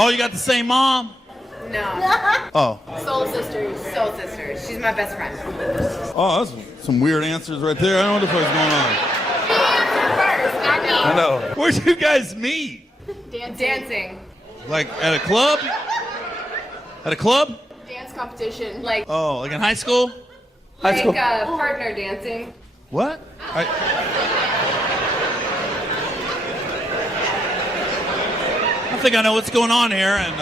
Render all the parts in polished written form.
Oh, you got the same mom? No. Oh. Soul sisters. Soul sisters. She's my best friend. Oh, that's some weird answers right there. I don't know what the fuck's going on. She answered first, not me. I know. Where'd you guys meet? Dancing. Like at a club? At a club? Dance competition. Oh, like in high school? Like partner dancing. What? I think I know what's going on here, and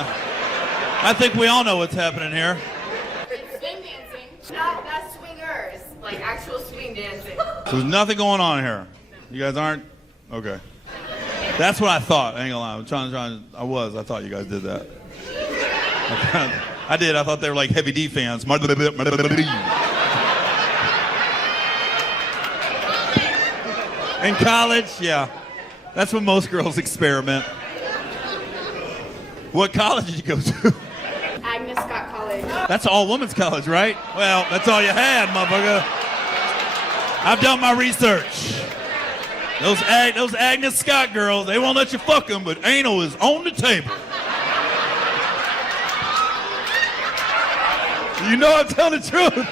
I think we all know what's happening here. It's swing dancing. Not swingers. Like actual swing dancing. So there's nothing going on here. You guys aren't? Okay. That's what I thought. I ain't gonna lie. I thought you guys did that. I did. I thought they were like Heavy D fans. In college, yeah. That's when most girls experiment. What college did you go to? Agnes Scott College. That's all women's college, right? Well, that's all you had, motherfucker. I've done my research. Those Agnes Scott girls, they won't let you fuck them, but anal is on the table. You know I'm telling the truth.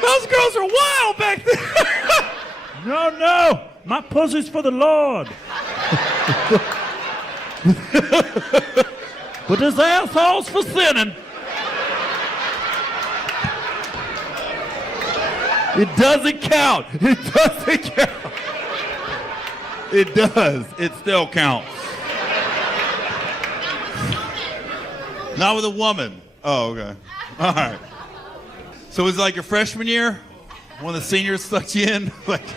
Those girls are wild back then. No, my pussy's for the Lord. But this asshole's for sinning. It doesn't count. It doesn't count. It does. It still counts. Not with a woman. Oh, okay. All right. So it was like your freshman year when the seniors sucked you in? Like,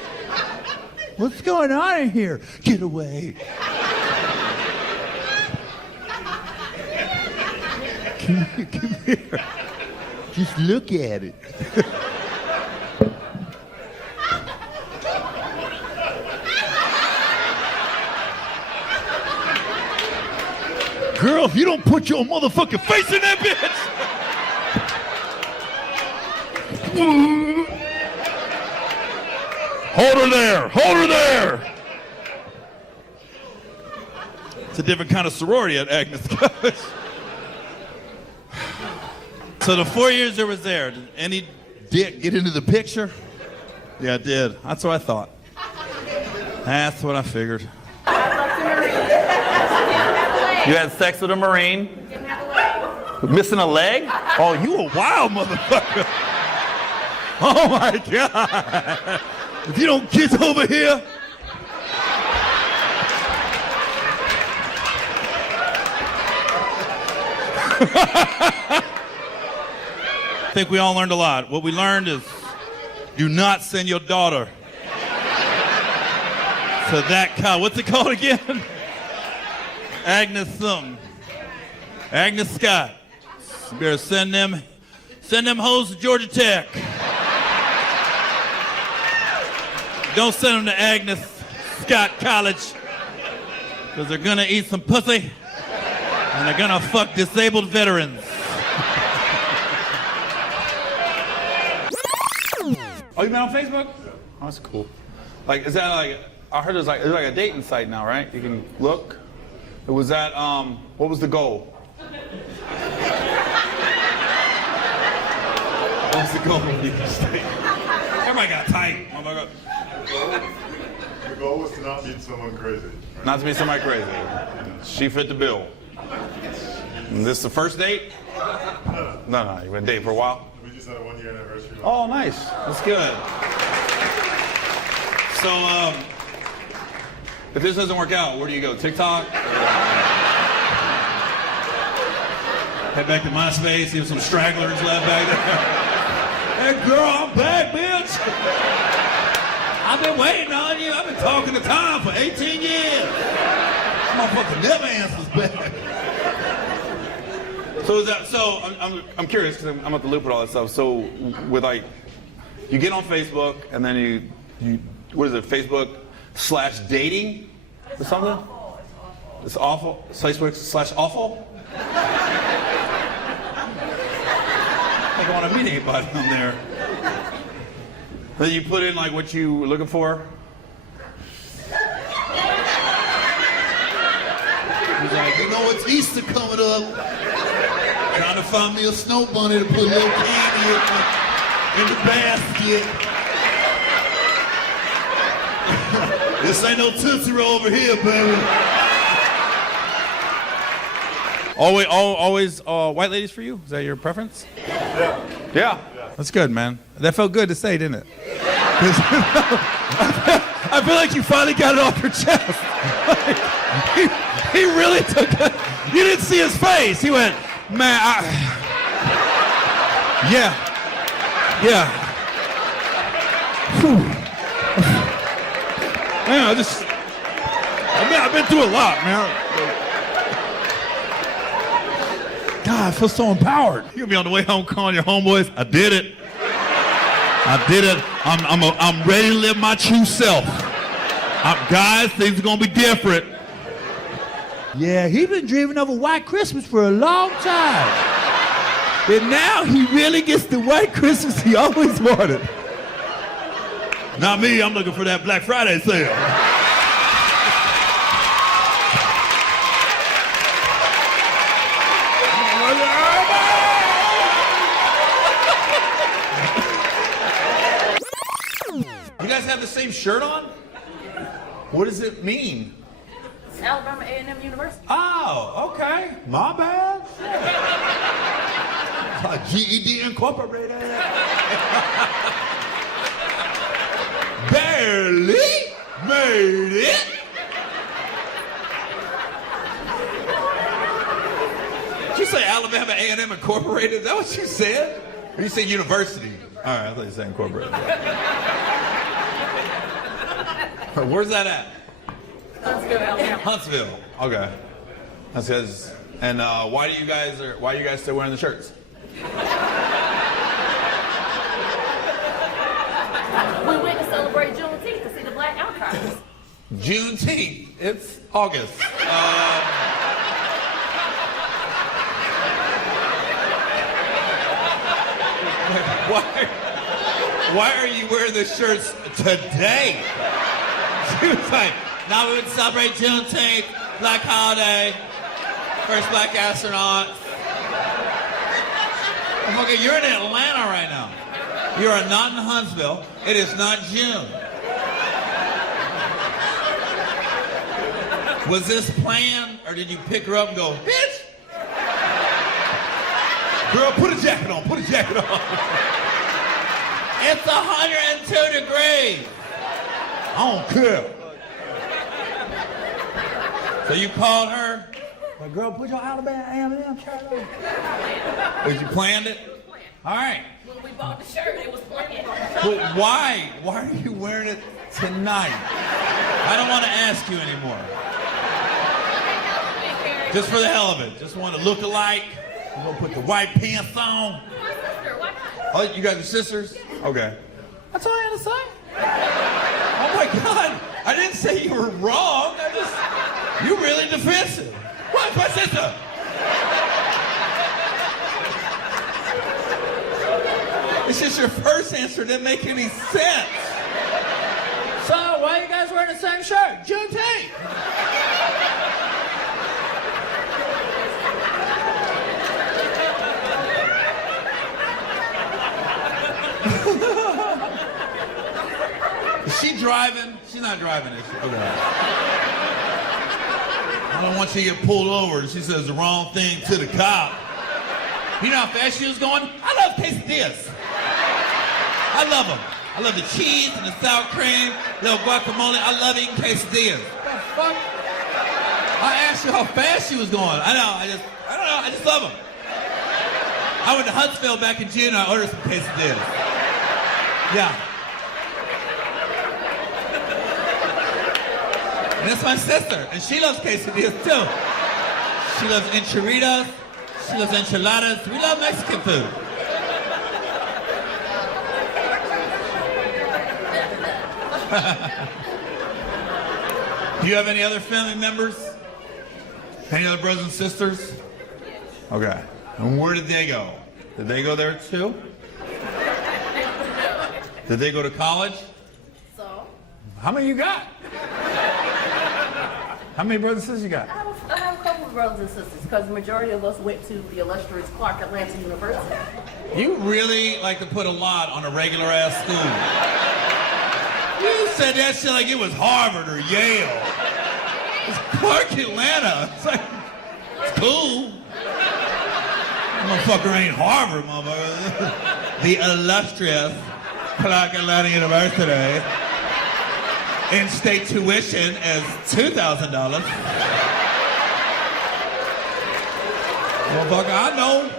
what's going on in here? Get away. Come here. Just look at it. Girl, if you don't put your motherfucking face in that bitch. Hold her there. Hold her there. It's a different kind of sorority at Agnes College. So the 4 years there was there, did any dick get into the picture? Yeah, it did. That's what I thought. That's what I figured. You had sex with a Marine? Didn't have a leg. Missing a leg? Oh, you a wild motherfucker. Oh my God. If you don't get over here. I think we all learned a lot. What we learned is do not send your daughter to that college. What's it called again? Agnes something. Agnes Scott. You better send them hoes to Georgia Tech. Don't send them to Agnes Scott College, because they're gonna eat some pussy and they're gonna fuck disabled veterans. Oh, you been on Facebook? Oh, that's cool. Like, is that like, I heard it's like a dating site now, right? You can look. It was that, what was the goal? What was the goal? Everybody got tight. Oh, the goal was to not meet someone crazy. Right? Not to meet somebody crazy. She fit the bill. And this the first date? No, you been dating for a while? We just had a 1 year anniversary. Oh, nice. That's good. So, if this doesn't work out, where do you go? TikTok? Head back to MySpace, see if some stragglers left back there. Hey, girl, I'm back, bitch. I've been waiting on you. I've been talking to Tom for 18 years. Motherfucker never answers back. So I'm curious, because I'm at the loop with all that stuff. So with like, you get on Facebook and then you what is it, Facebook/dating or something? It's awful. Facebook/awful? I think I want to meet anybody on there. Then you put in like what you were looking for. He's like, you know, it's Easter coming up. Trying to find me a snow bunny to put a little candy in the basket. This ain't no Tootsie Roll over here, baby. Always white ladies for you? Is that your preference? Yeah. That's good, man. That felt good to say, didn't it? I feel like you finally got it off your chest. He really took it. You didn't see his face. He went, man, yeah. Whew. Man, I've been through a lot, man. God, I feel so empowered. You'll be on the way home calling your homeboys. I did it. I'm ready to live my true self. Guys, things are gonna be different. Yeah, he been dreaming of a white Christmas for a long time. And now he really gets the white Christmas he always wanted. Not me, I'm looking for that Black Friday sale. You guys have the same shirt on? What does it mean? It's Alabama A&M University. Oh, okay. My bad. GED Incorporated. Barely made it. Did you say Alabama A&M Incorporated? Is that what you said? Or you said university? All right, I thought you said incorporated. Where's that at? Huntsville, Alabama. Huntsville. Okay. That's because. And why are you guys still wearing the shirts? We went to celebrate Juneteenth to see the Black Outcasts. Juneteenth. It's August. Why are you wearing the shirts today? She was like, now we would celebrate Juneteenth, Black Holiday, first Black astronaut. Okay, you're in Atlanta right now. You are not in Huntsville. It is not June. Was this planned, or did you pick her up and go, bitch? Girl, put a jacket on, put a jacket on. It's 102 degrees. I don't care. So you called her? But girl, put your Alabama A&M shirt on. Did you planned it? All right. When we bought the shirt, it was planned. But why? Why are you wearing it tonight? I don't want to ask you anymore. Just for the hell of it. Just want to look alike. I'm going to put the white pants on. My sister, why not? Oh, you guys are sisters? Okay. That's all I had to say. Oh my God. I didn't say you were wrong. You're really defensive. What's my sister? It's just your first answer didn't make any sense. So, why are you guys wearing the same shirt? Juneteenth. Is she driving? She's not driving, is she? Okay. I don't want you to get pulled over. She says the wrong thing to the cop. You know how fast she was going? I love quesadillas. I love them. I love the cheese and the sour cream, little guacamole. I love eating quesadillas. What the fuck? I asked you how fast she was going. I know. I don't know. I just love them. I went to Huntsville back in June. I ordered some quesadillas. Yeah. And that's my sister, and she loves quesadillas too. She loves enchiladas. She loves enchiladas. We love Mexican food. Do you have any other family members? Any other brothers and sisters? Okay. And where did they go? Did they go there too? Did they go to college? So, How many you got? How many brothers and sisters you got? I have a couple brothers and sisters because the majority of us went to the illustrious Clark Atlanta University. You really like to put a lot on a regular ass school. You said that shit like it was Harvard or Yale. It's Clark Atlanta. It's like, it's cool. Motherfucker ain't Harvard, motherfucker. The illustrious Clark Atlanta University. In-state tuition is $2,000. Motherfucker, I know.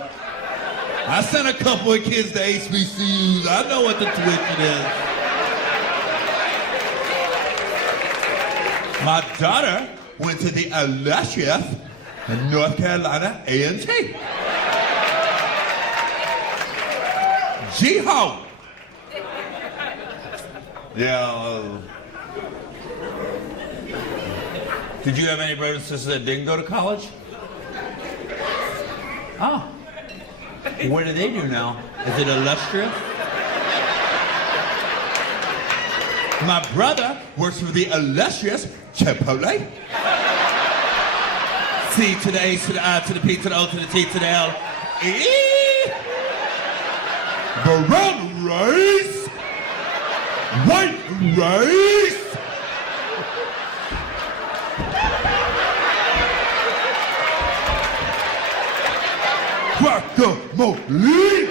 I sent a couple of kids to HBCUs. I know what the tuition is. My daughter went to the illustrious North Carolina A&T. G-Ho. Yeah. Did you have any brothers and sisters that didn't go to college? Oh. What do they do now? Is it illustrious? My brother works for the illustrious Chipotle. C to the H to the I to the P to the O to the T to the L. Brown rice. White rice. Guacamole.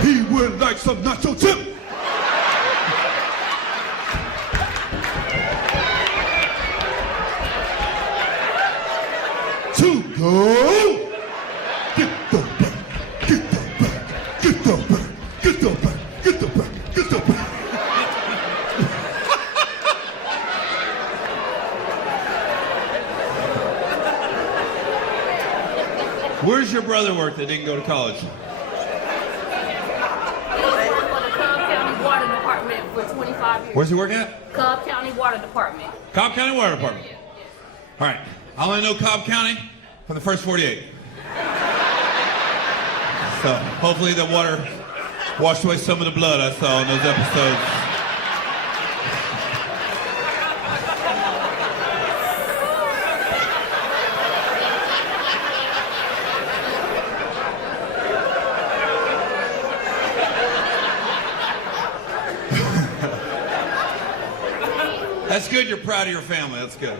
He would like some nacho chip. To go. Get the back. Get the back. Get the back. Get the back. Get the back. Get the back. Where's your brother work that didn't go to college? He worked for the Cobb County Water Department for 25 years. Where's he working at? Cobb County Water Department. Cobb County Water Department. All right. I only know Cobb County for the first 48. So hopefully the water washed away some of the blood I saw in those episodes. That's good you're proud of your family. That's good.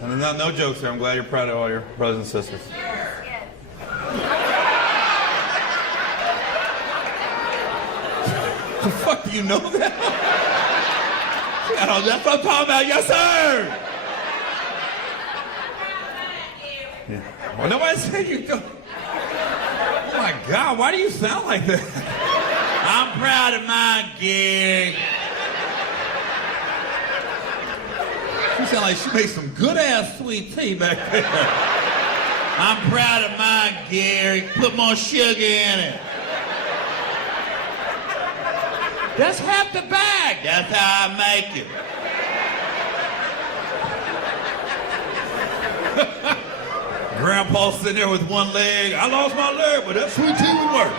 And no jokes there. I'm glad you're proud of all your brothers and sisters. The fuck do you know that? That's what I'm talking about. Yes, sir. Yeah. Well, nobody said you don't. Oh my God, why do you sound like that? I'm proud of mine, Gary. She sound like she makes some good ass sweet tea back there. I'm proud of mine, Gary. Put more sugar in it. That's half the bag. That's how I make it. Grandpa's sitting there with one leg. I lost my leg, but that sweet tea would work.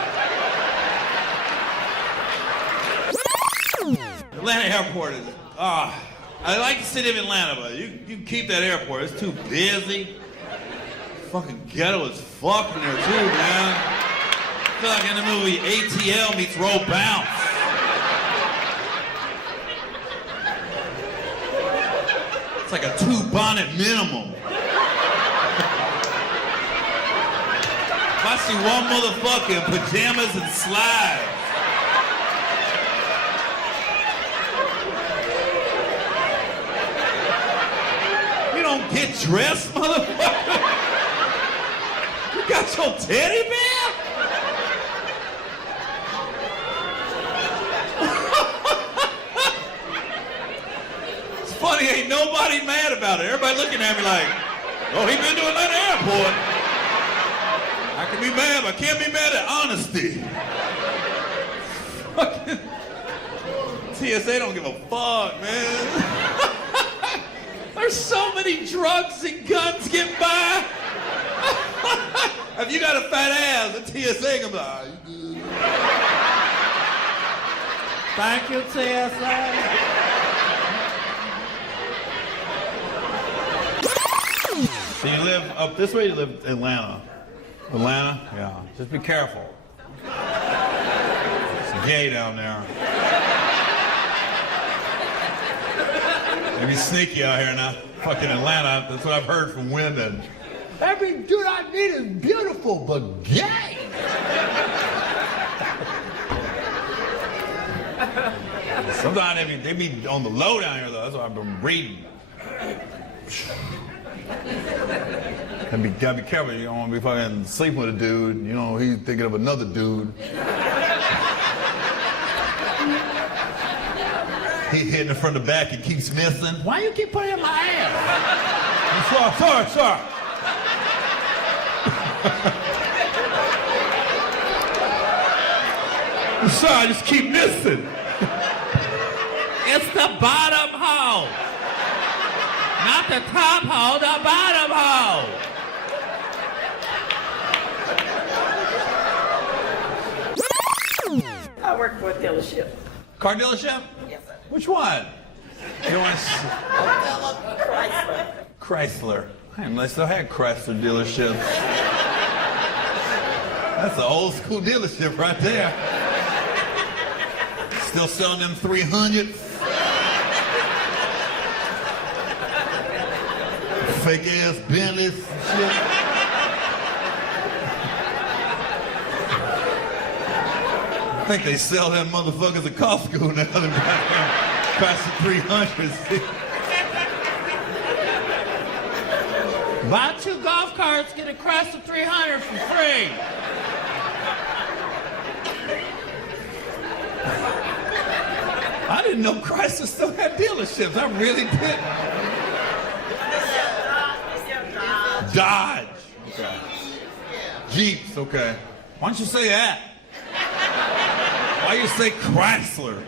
Atlanta airport is, I like the city of Atlanta, but you can keep that airport. It's too busy. Fucking ghetto as fuck in there too, man. I feel like in the movie ATL meets Roll Bounce. It's like a 2-bonnet minimum. If I see one motherfucker in pajamas and slides, you don't get dressed, motherfucker. You got your teddy bear? It's funny, ain't nobody mad about it. Everybody looking at me like, oh, he been to Atlanta airport. I can be mad, but I can't be mad at honesty. Fucking TSA don't give a fuck, man. There's so many drugs and guns getting by. If you got a fat ass, the TSA can be like, you good? Thank you, TSA. So you live up this way, you live in Atlanta. Atlanta? Yeah. Just be careful. It's gay down there. They be sneaky out here now. Fucking Atlanta, that's what I've heard from women. Every dude I meet is beautiful, but gay. Sometimes they be on the low down here though. That's what I've been reading. Gotta be careful. You don't want to be fucking sleeping with a dude. You know, he's thinking of another dude. He hitting it from the back and keeps missing. Why you keep putting it in my ass? Sorry. I'm sorry, I just keep missing. It's the bottom hole. Not the top hole, the bottom hole. I work for a dealership. Car dealership? Yes, sir. Which one? You want Chrysler. Chrysler. I still had Chrysler dealerships. That's an old school dealership right there. Still selling them 300s. Fake ass Bentleys and shit. I think they sell them motherfuckers at Costco now. Them Chrysler 300s. Buy 2 golf carts, get a Chrysler 300 for free. I didn't know Chrysler still had dealerships. I really didn't. Dodge. Okay. Jeeps. Okay. Why don't you say that? Why you say Chrysler?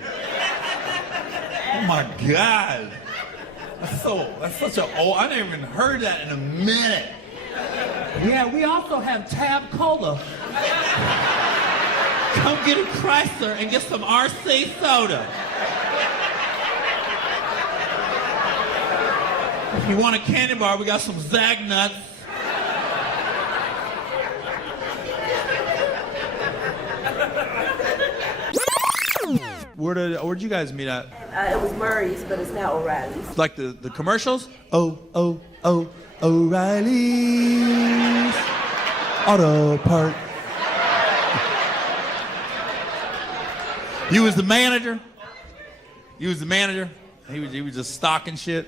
Oh my God. That's such an old, I never even heard that in a minute. Yeah, we also have Tab Cola. Come get a Chrysler and get some RC soda. If you want a candy bar, we got some Zag Nuts. Where'd you guys meet at? It was Murray's, but it's now O'Reilly's. Like the commercials? O'Reilly's Auto Parts. You was the manager? You was the manager? He was just stocking shit?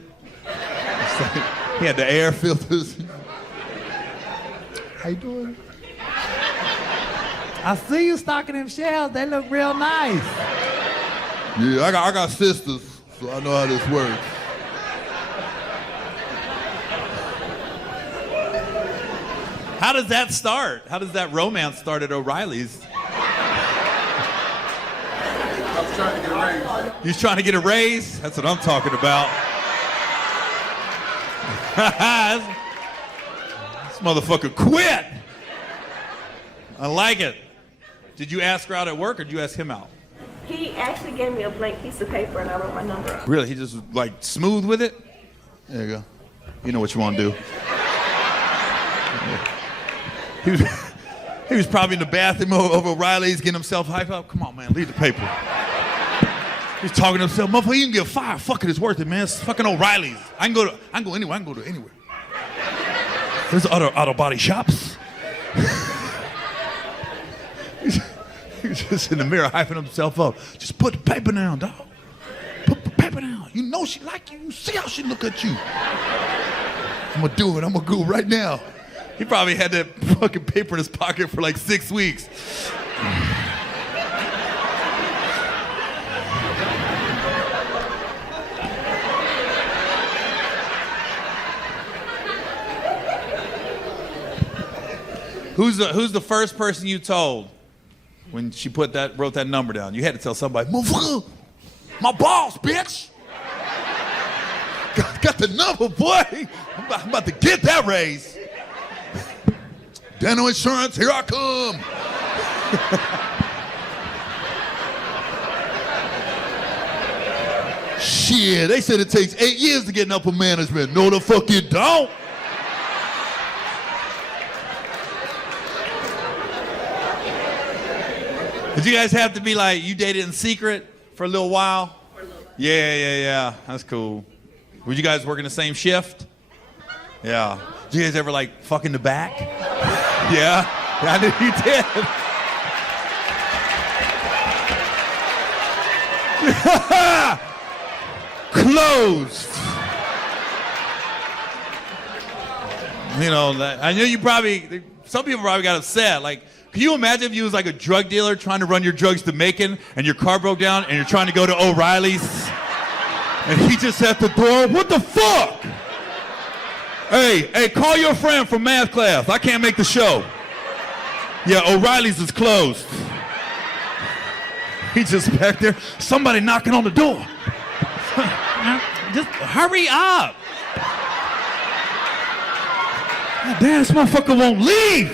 He had the air filters. How you doing? I see you stocking them shells. They look real nice. Yeah, I got sisters, so I know how this works. How does that start? How does that romance start at O'Reilly's? I was trying to get a raise. You was trying to get a raise? That's what I'm talking about. This motherfucker quit. I like it. Did you ask her out at work or did you ask him out? He actually gave me a blank piece of paper and I wrote my number up. Really? He just like smooth with it? There you go. You know what you want to do. He was probably in the bathroom over O'Reilly's getting himself hyped up. Come on, man, leave the paper. He's talking to himself, motherfucker, you can get fired. Fuck it, it's worth it, man. It's fucking O'Reilly's. I can go anywhere. I can go to anywhere. There's auto body shops. He's just in the mirror hyping himself up. Just put the paper down, dog. Put the paper down. You know she like you. You see how she look at you. I'm gonna do it. I'm gonna go right now. He probably had that fucking paper in his pocket for like 6 weeks. Who's the first person you told when she wrote that number down? You had to tell somebody, motherfucker, my boss, bitch. Got the number, boy. I'm about to get that raise. Dental insurance, here I come. Shit, they said it takes 8 years to get in upper management. No, the fuck you don't. Did you guys have to be like, you dated in secret for a little while? Yeah. That's cool. Would you guys work in the same shift? Yeah. Did you guys ever like fuck in the back? Yeah. I knew you did. Closed. You know, I knew you probably, some people probably got upset. Like, can you imagine if you was like a drug dealer trying to run your drugs to Macon and your car broke down and you're trying to go to O'Reilly's and he just at the door? What the fuck? Hey, call your friend from math class. I can't make the show. Yeah, O'Reilly's is closed. He just back there. Somebody knocking on the door. Just hurry up. God damn, this motherfucker won't leave.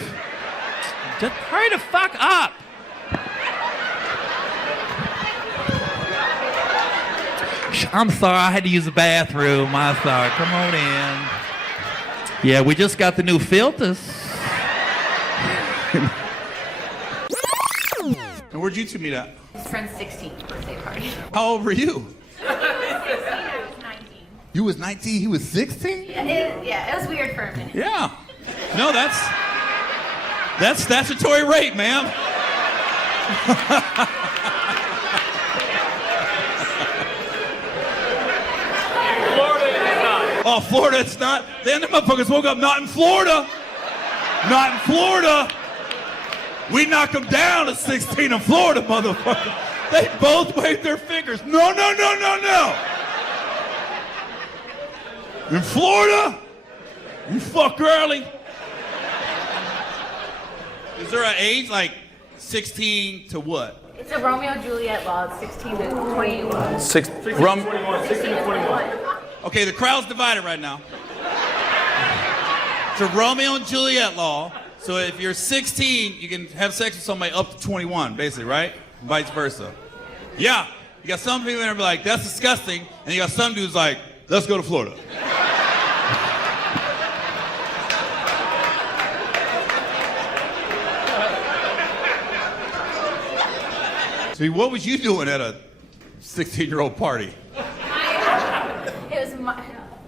Just hurry the fuck up. I'm sorry, I had to use the bathroom. I'm sorry. Come on in. Yeah, we just got the new filters. And where'd you two meet at? His friend's 16th birthday party. How old were you? I was 19. You was 19, he was 16? Yeah, it was weird for a minute. Yeah. No, that's statutory rape, ma'am. Oh, Florida, it's not. Then the motherfuckers woke up, not in Florida. Not in Florida. We knocked them down at 16 in Florida, motherfucker. They both waved their fingers. No. In Florida, you fuck early. Is there an age, like 16 to what? It's a Romeo and Juliet law. It's 16 to 21. 16 to 21. Okay, the crowd's divided right now. It's a Romeo and Juliet law. So if you're 16, you can have sex with somebody up to 21, basically, right? Vice versa. Yeah. You got some people that are like, that's disgusting. And you got some dudes like, let's go to Florida. See, what was you doing at a 16-year-old party?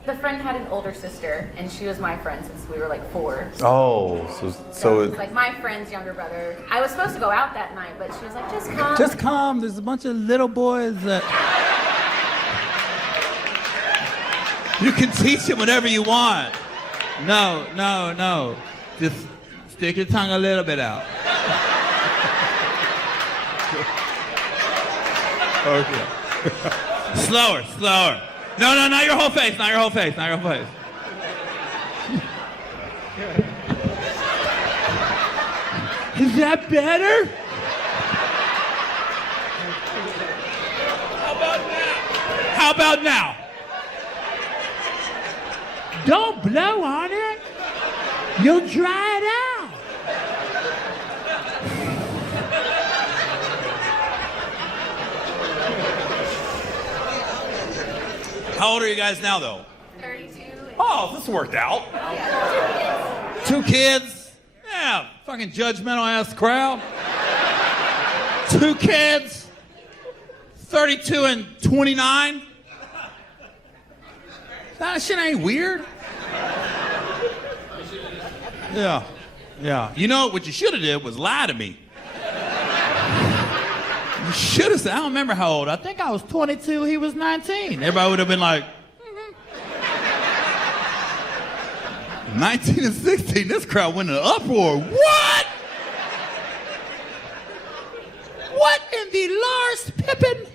The friend had an older sister, and she was my friend since we were like 4. Oh, so it's like my friend's younger brother. I was supposed to go out that night, but she was like, just come. Just come. There's a bunch of little boys that... You can teach him whatever you want. No. Just stick your tongue a little bit out. Okay. Slower. No, not your whole face. Not your whole face. Is that better? How about now? Don't blow on it. You'll dry it out. How old are you guys now, though? 32. Oh, this worked out. Yeah, 2 kids? Yeah, fucking judgmental ass crowd. 2 kids? 32 and 29? That shit ain't weird. Yeah. You know what you should have did was lie to me. You should have said, I don't remember how old. I think I was 22, he was 19. Everybody would have been like, 19 and 16, this crowd went in an uproar. What? What in the Lars Pippin?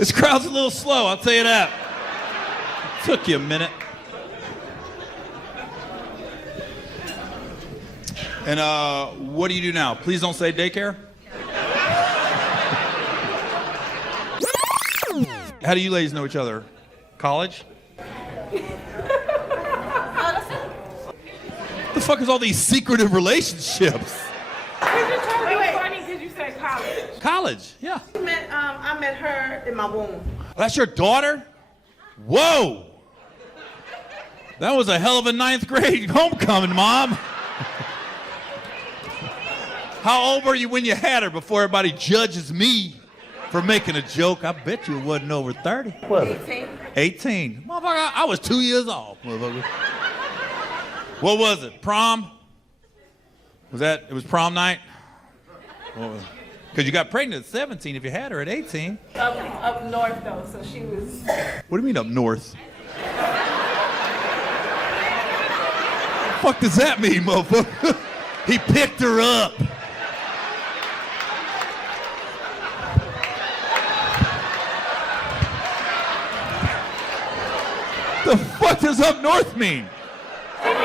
This crowd's a little slow, I'll tell you that. Took you a minute. And what do you do now? Please don't say daycare. How do you ladies know each other? College? The fuck is all these secretive relationships? You're trying to be funny because you said College, yeah. I met her in my womb. That's your daughter? Whoa! That was a hell of a 9th grade homecoming, Mom. How old were you when you had her before everybody judges me for making a joke? I bet you it wasn't over 30. Was it? 18. 18. Motherfucker, I was 2 years old, motherfucker. What was it? Prom? It was prom night? Because you got pregnant at 17 if you had her at 18. Up north, though, so she was... What do you mean up north? Fuck does that mean, motherfucker? He picked her up. The fuck does up north mean? She didn't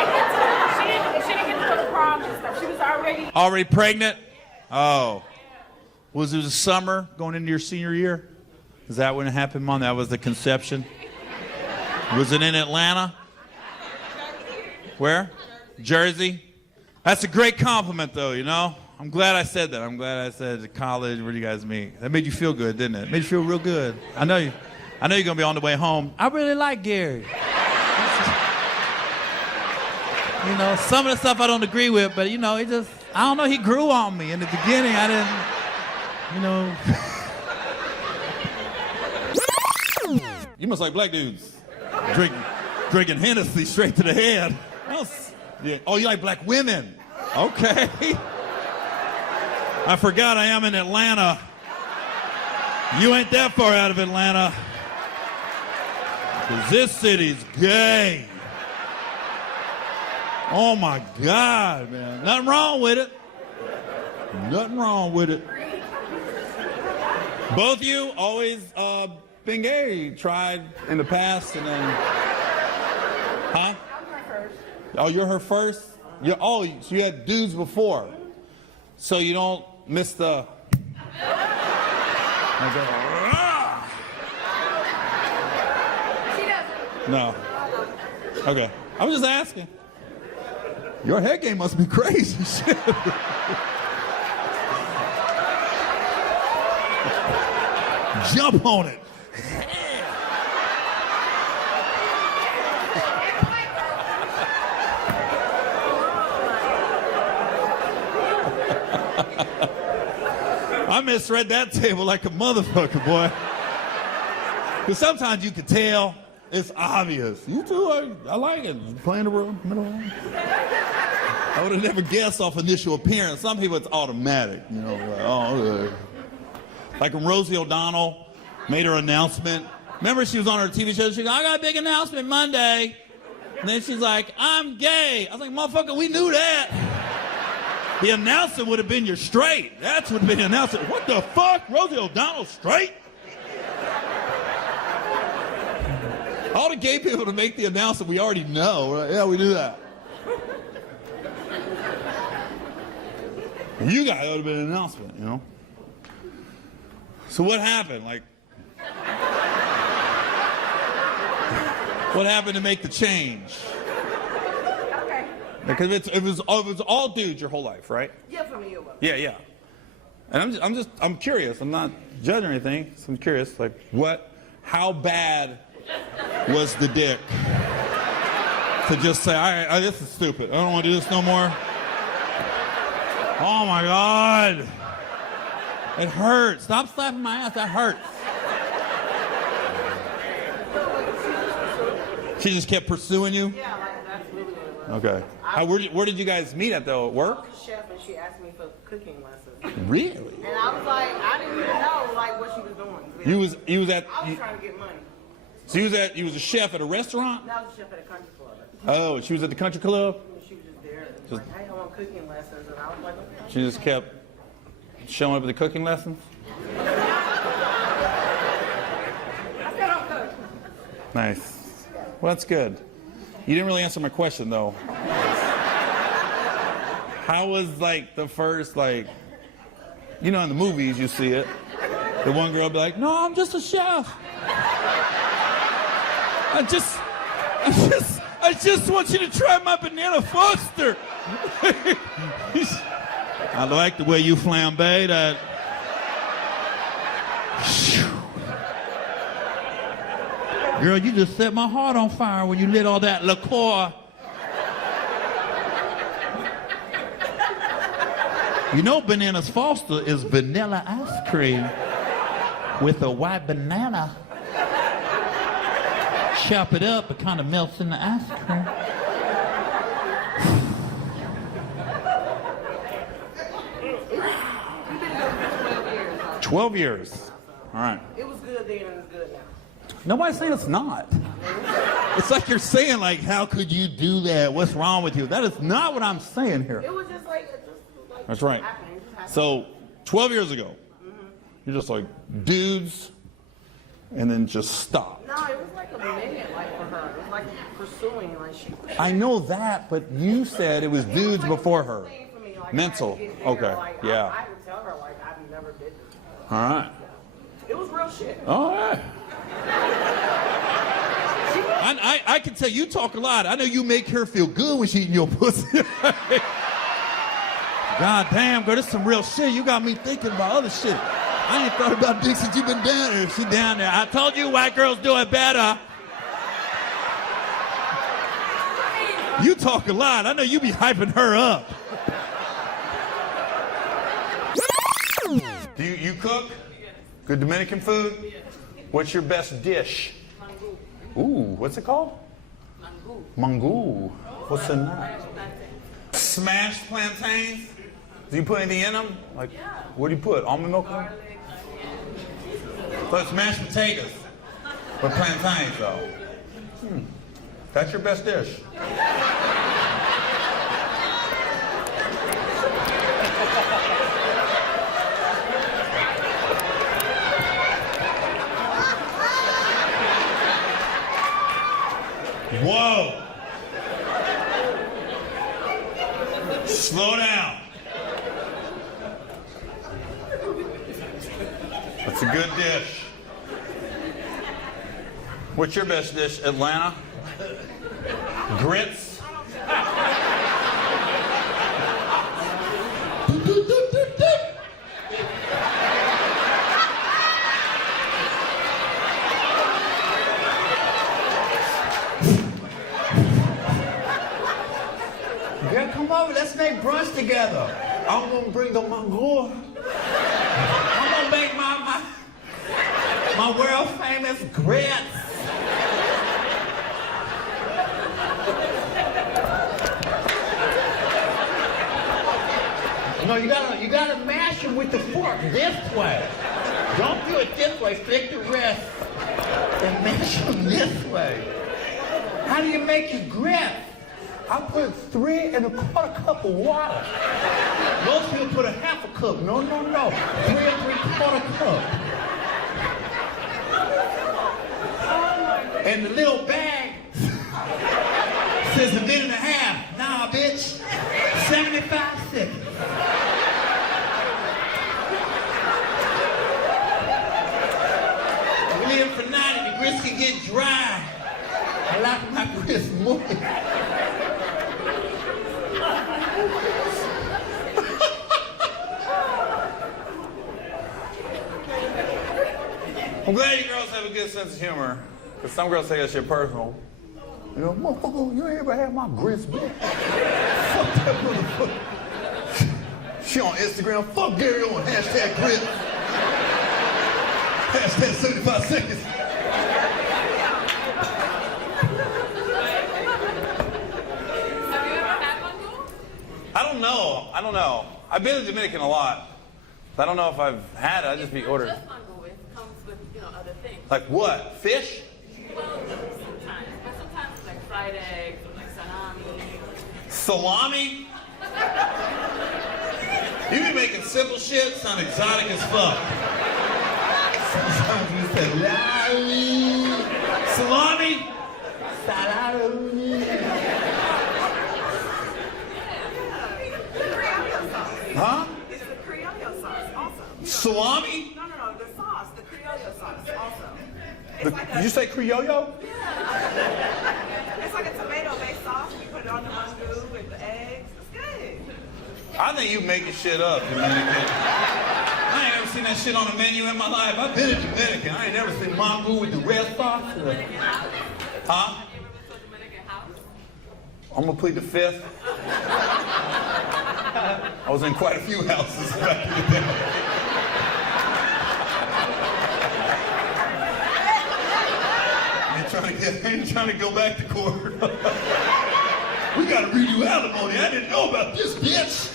get to go to prom and stuff. She was Already pregnant? Oh. Was it the summer going into your senior year? Is that when it happened, Mom? That was the conception? Was it in Atlanta? Where? Jersey? That's a great compliment, though, you know? I'm glad I said that. I'm glad I said college. Where do you guys meet? That made you feel good, didn't it? It made you feel real good. I know you're going to be on the way home. I really like Gary. You know, some of the stuff I don't agree with, but, you know, I don't know, he grew on me. In the beginning, I didn't, you know. You must like black dudes. Drinking Hennessy straight to the head. Yeah. Oh, you like black women? Okay. I forgot I am in Atlanta. You ain't that far out of Atlanta. 'Cause this city's gay. Oh my God, man. Nothing wrong with it. Nothing wrong with it. Both of you always been gay. Tried in the past and then... Huh? Oh, you're her first? So you had dudes before. So you don't miss the... No. Okay. I was just asking. Your head game must be crazy. Shit. Jump on it. I misread that table like a motherfucker, boy. Because sometimes you can tell. It's obvious. You too, I like it. Playing the middle room. I would have never guessed off initial appearance. Some people, it's automatic. You know, like, oh, like when Rosie O'Donnell made her announcement. Remember she was on her TV show? She goes, I got a big announcement Monday. And then she's like, I'm gay. I was like, motherfucker, we knew that. The announcement would have been you're straight. That's what would have been the announcement. What the fuck? Rosie O'Donnell straight? All the gay people to make the announcement we already know. Right? Yeah, we knew that. You guys would have been an announcement, you know? So what happened? Like, what happened to make the change? Okay. Because it was all dudes your whole life, right? Yeah, for me it was. Yeah. And I'm curious. I'm not judging or anything. So I'm curious, like, how bad was the dick to just say, all right, this is stupid. I don't want to do this no more. Oh my God. It hurts. Stop slapping my ass. That hurts. She just kept pursuing you? Yeah, like, that's really what it was. Okay. Where did you guys meet at though? At work? I was a chef and she asked me for cooking lessons. Really? And I was like, I didn't even know like what she was doing. You was at I was trying to get money. So you was a chef at a restaurant? I was a chef at a country club. Oh, she was at the country club? She was just there. And was like, hey, I want cooking lessons. And I was like, okay. She just kept showing up at the cooking lessons? I said, I'll cook. Nice. Well, that's good. You didn't really answer my question, though. How was, like, the first, like, you know, in the movies you see it. The one girl be like, no, I'm just a chef. I just want you to try my banana Foster. I like the way you flambe that. Girl, you just set my heart on fire when you lit all that liqueur. You know Bananas Foster is vanilla ice cream with a white banana. Chop it up, it kind of melts in the ice cream. 12 years. All right. It was good then and it's good now. Nobody's saying it's not. It's like you're saying, like, how could you do that? What's wrong with you? That is not what I'm saying here. It was just like, That's right. happening. So, 12 years ago, you're just like, dudes, and then just stop. No, it was like a minute, like for her. It was like pursuing, like she. I know that, but you said it was dudes before her. Mental. Okay. Yeah. I would tell her, like, I've never did this. All right. It was real shit. All right. I can tell you talk a lot. I know you make her feel good when she eating your pussy. God damn, girl, this is some real shit. You got me thinking about other shit. I ain't thought about dick since you been down there. She down there. I told you white girls do it better. You talk a lot. I know you be hyping her up. Do you cook? Good Dominican food? What's your best dish? Ooh, what's it called? Mangoo. What's in that? Smashed plantains? Do you put anything in them? Like, what do you put? Almond milk in them? So it's mashed potatoes with plantains, though. That's your best dish. Whoa. Slow down. That's a good dish. What's your best dish, Atlanta? Grits? Girl, come over. Let's make brunch together. I'm gonna bring the mango. I'm gonna make my world famous grits. No, you gotta mash them with the fork this way. Don't do it this way. Flick the wrist and mash them this way. How do you make your grits? I put 3 1/4 cup of water. Most people put a 1/2 cup. No. 3 3/4 cup. And the little bag says 1.5 minutes. Nah, bitch. 75 seconds. We leave it for 90. The grits can get dry. I like my grits moist. I'm glad you girls have a good sense of humor, because some girls take that shit personal. You know, motherfucker, you ain't ever had my grits, bitch. Fuck that motherfucker. She on Instagram, fuck Gary Owen, hashtag grits. Hashtag 75 seconds. I don't know. I've been to Dominican a lot. I don't know if I've had it. I just be ordered. Just mango. It comes with, other things. Like what? Fish? Well, sometimes. But sometimes it's like fried eggs, or like Salami? salami. You be making simple shit sound exotic as fuck. Sometimes you say Salami? salami. Huh? It's the Criollo sauce also. Salami? No, the sauce, the Criollo sauce also. Did you say criollo? It's like a tomato-based sauce. You put it on the mango with the eggs. It's good. I think you making shit up, Dominican. I ain't ever seen that shit on a menu in my life. I've been a Dominican. I ain't never seen mango with the red sauce. Huh? I'm gonna plead the fifth. I was in quite a few houses back in the day. I ain't trying to go back to court. We gotta redo alimony. I didn't know about this, bitch.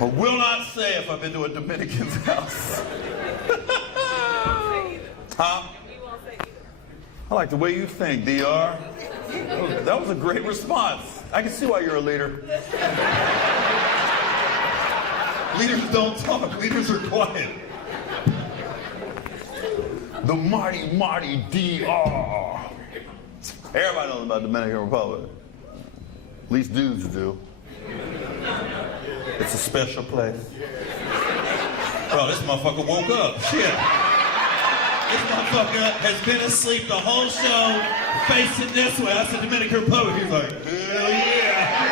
I will not say if I've been to a Dominican's house. Huh? I like the way you think, DR. That was a great response. I can see why you're a leader. Leaders don't talk, leaders are quiet. The mighty, mighty DR. Everybody knows about the Dominican Republic. At least dudes do. It's a special place. Oh, this motherfucker woke up. Shit. This motherfucker has been asleep the whole show, facing this way. That's the Dominican Republic. He's like, hell yeah.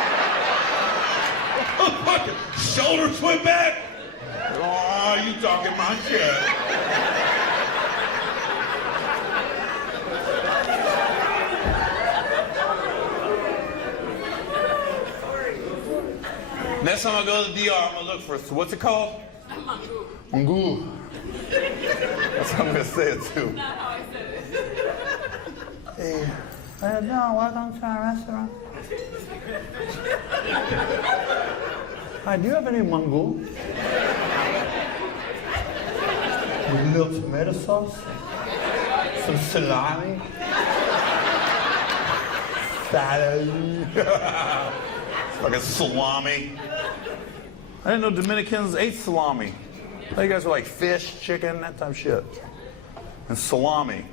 Motherfucker, shoulders went back. Oh, you talking my shit. Next time I go to the DR, I'm gonna look for, so what's it called? Mango. That's how I'm gonna say it too. Not how I said it. Hey, no, welcome to our restaurant. Hi, do you have any mango? With a little tomato sauce? Some salami? Salami. Like a salami. I didn't know Dominicans ate salami. I thought you guys were like fish, chicken, that type of shit. And salami.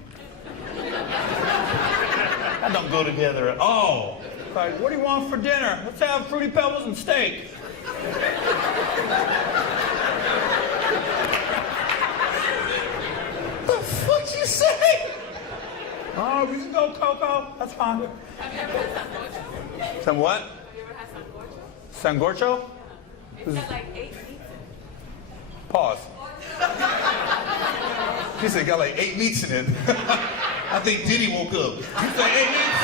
That don't go together at all. Like, what do you want for dinner? Let's have Fruity Pebbles and steak. The fuck you say? Oh, we can go Coco. That's fine. Have you ever had sancocho? Some what? Have you ever had sancocho? Sangorcho? It's got like 8 meats in it. Pause. He said got like 8 meats in it. I think Diddy woke up. You say 8 meats?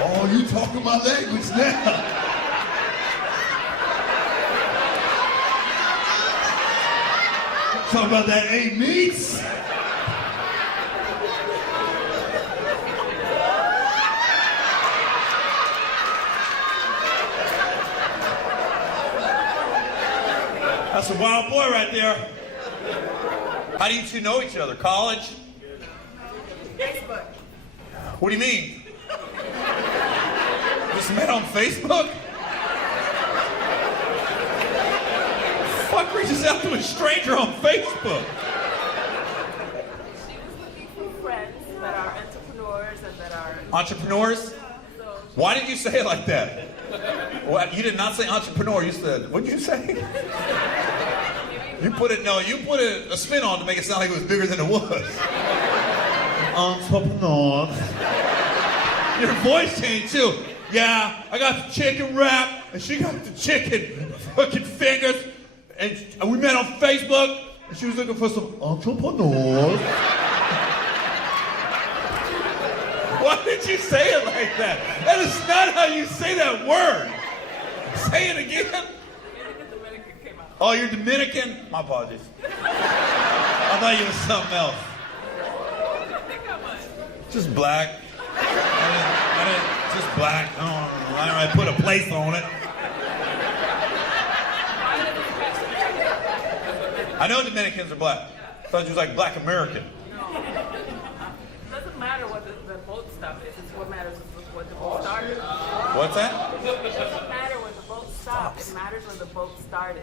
Oh, you talking my language now. Talk about that 8 meats? That's a wild boy right there. How do you two know each other? College? Facebook. What do you mean? Just met on Facebook? Fuck reaches out to a stranger on Facebook? She was looking for friends that are entrepreneurs and that are... Entrepreneurs? So Why did you say it like that? What? You did not say entrepreneur. You said, what did you say? You put a spin on to make it sound like it was bigger than it was. Entrepreneur. Your voice changed too. Yeah, I got the chicken wrap, and she got the chicken fucking fingers, and we met on Facebook, and she was looking for some entrepreneurs. Why did you say it like that? That is not how you say that word. Say it again. Dominican came out. Oh, you're Dominican? My apologies. I thought you were something else. Just black. I didn't just black. I don't really put a place on it. I know Dominicans are black. I thought you was like black American. It doesn't matter what the boat stop is. It's what matters is what the boat started. What's that? It doesn't matter when the boat stopped. It matters when the boat started.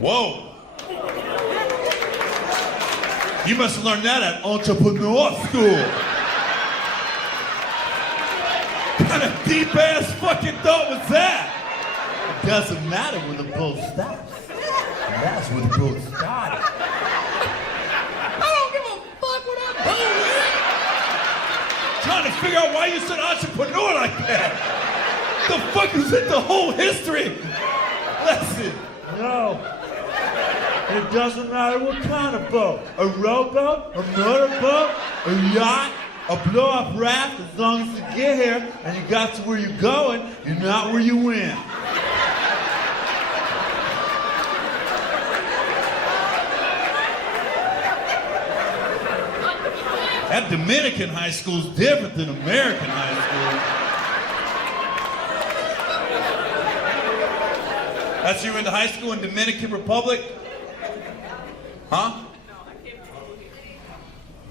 Whoa. You must have learned that at entrepreneur school. What kind of deep ass fucking thought was that? It doesn't matter when the boat stops. That's when the boat started. figure out why you said entrepreneur like that. The fuck is it? The whole history lesson. No. It doesn't matter what kind of boat. A rowboat, a motorboat, a yacht, a blow-up raft. As long as you get here and you got to where you're going, you're not where you went. That Dominican high school's different than American high school. That's you went to high school in Dominican Republic? Huh?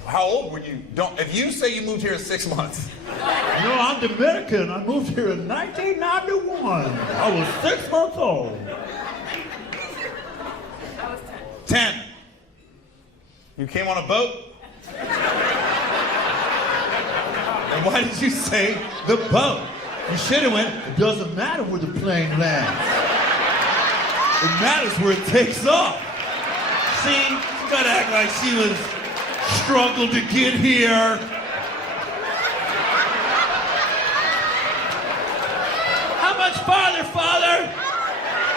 How old were you? If you say you moved here in 6 months. No, I'm Dominican. I moved here in 1991. I was 6 months old. I was 10. You came on a boat? And why did you say the boat? You should have went, It doesn't matter where the plane lands. it matters where it takes off. See, you gotta act like she was struggled to get here. How much farther, Father?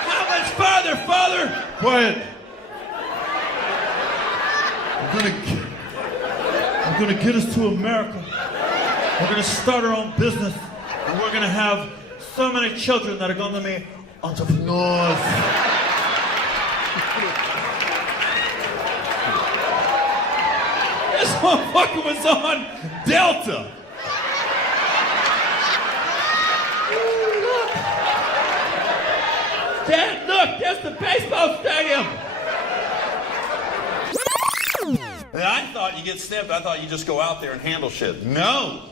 How much farther, Father? Quiet. I'm gonna get us to America. We're gonna start our own business, and we're gonna have so many children that are gonna be entrepreneurs. This motherfucker was on Delta. Dad, look, that's the baseball stadium. And I thought you get snipped. I thought you just go out there and handle shit. No.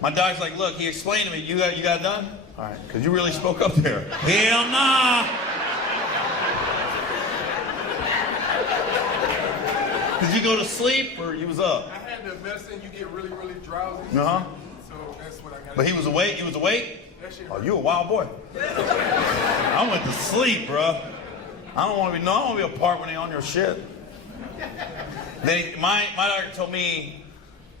My dog's like, look, he explained to me, you got it done? All right, because you really spoke up there. Hell nah. Did you go to sleep or you was up? I had the medicine, you get really, really drowsy. Uh-huh. So that's what I got. But he was awake? He was awake? That shit Oh, you a wild boy. I went to sleep, bro. I don't want to be a part when they on your shit. My doctor told me,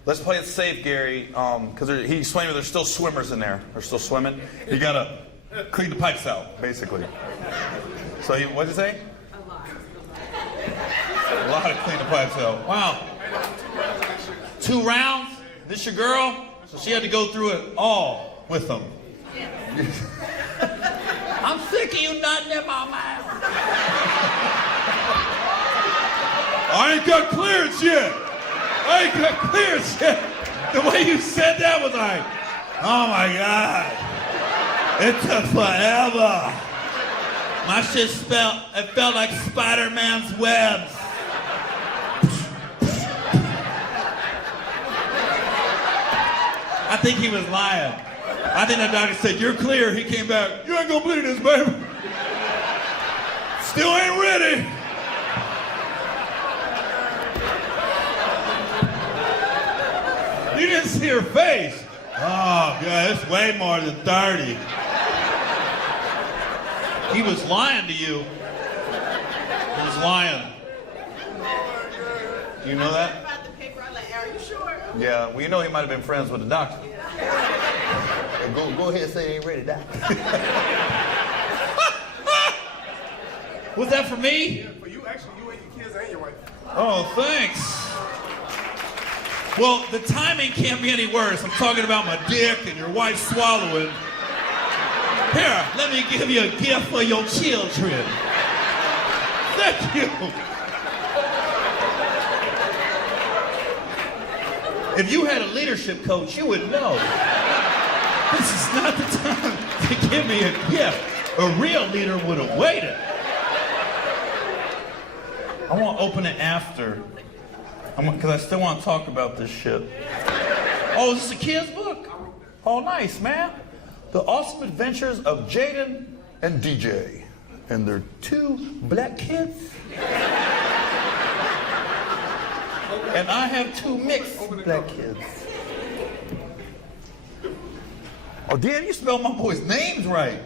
let's play it safe, Gary, because he explained to me there's still swimmers in there. They're still swimming. You gotta clean the pipes out, basically. So what'd you say? A lot of clean the pipes out. Wow. 2 rounds? This your girl? So she had to go through it all with them. I'm sick of you nutting in my mouth. I ain't got clearance yet. I ain't got clearance yet. The way you said that was like, oh my God. It took forever. My shit felt like Spider-Man's webs. I think he was lying. I think that doctor said, you're clear. He came back, you ain't gonna believe this, baby. Still ain't ready. You didn't see her face. Oh, God, it's way more than 30. He was lying to you. He was lying. You know that? about the paper. I'm like, are you sure? Yeah, well, you know he might have been friends with the doctor. Go ahead and say you ain't ready, Doc. Was that for me? Yeah, for you, actually, you and your kids and your wife. Oh, thanks. Well, the timing can't be any worse. I'm talking about my dick and your wife swallowing. Here, let me give you a gift for your children. Thank you. If you had a leadership coach, you would know. This is not the time to give me a gift. A real leader would have waited. I want to open it after. Because I still want to talk about this shit. Oh, is this a kid's book? Oh, nice, man. The Awesome Adventures of Jaden and DJ. And they're 2 black kids. And I have 2 mixed black kids. Oh, damn, you spelled my boys' names right.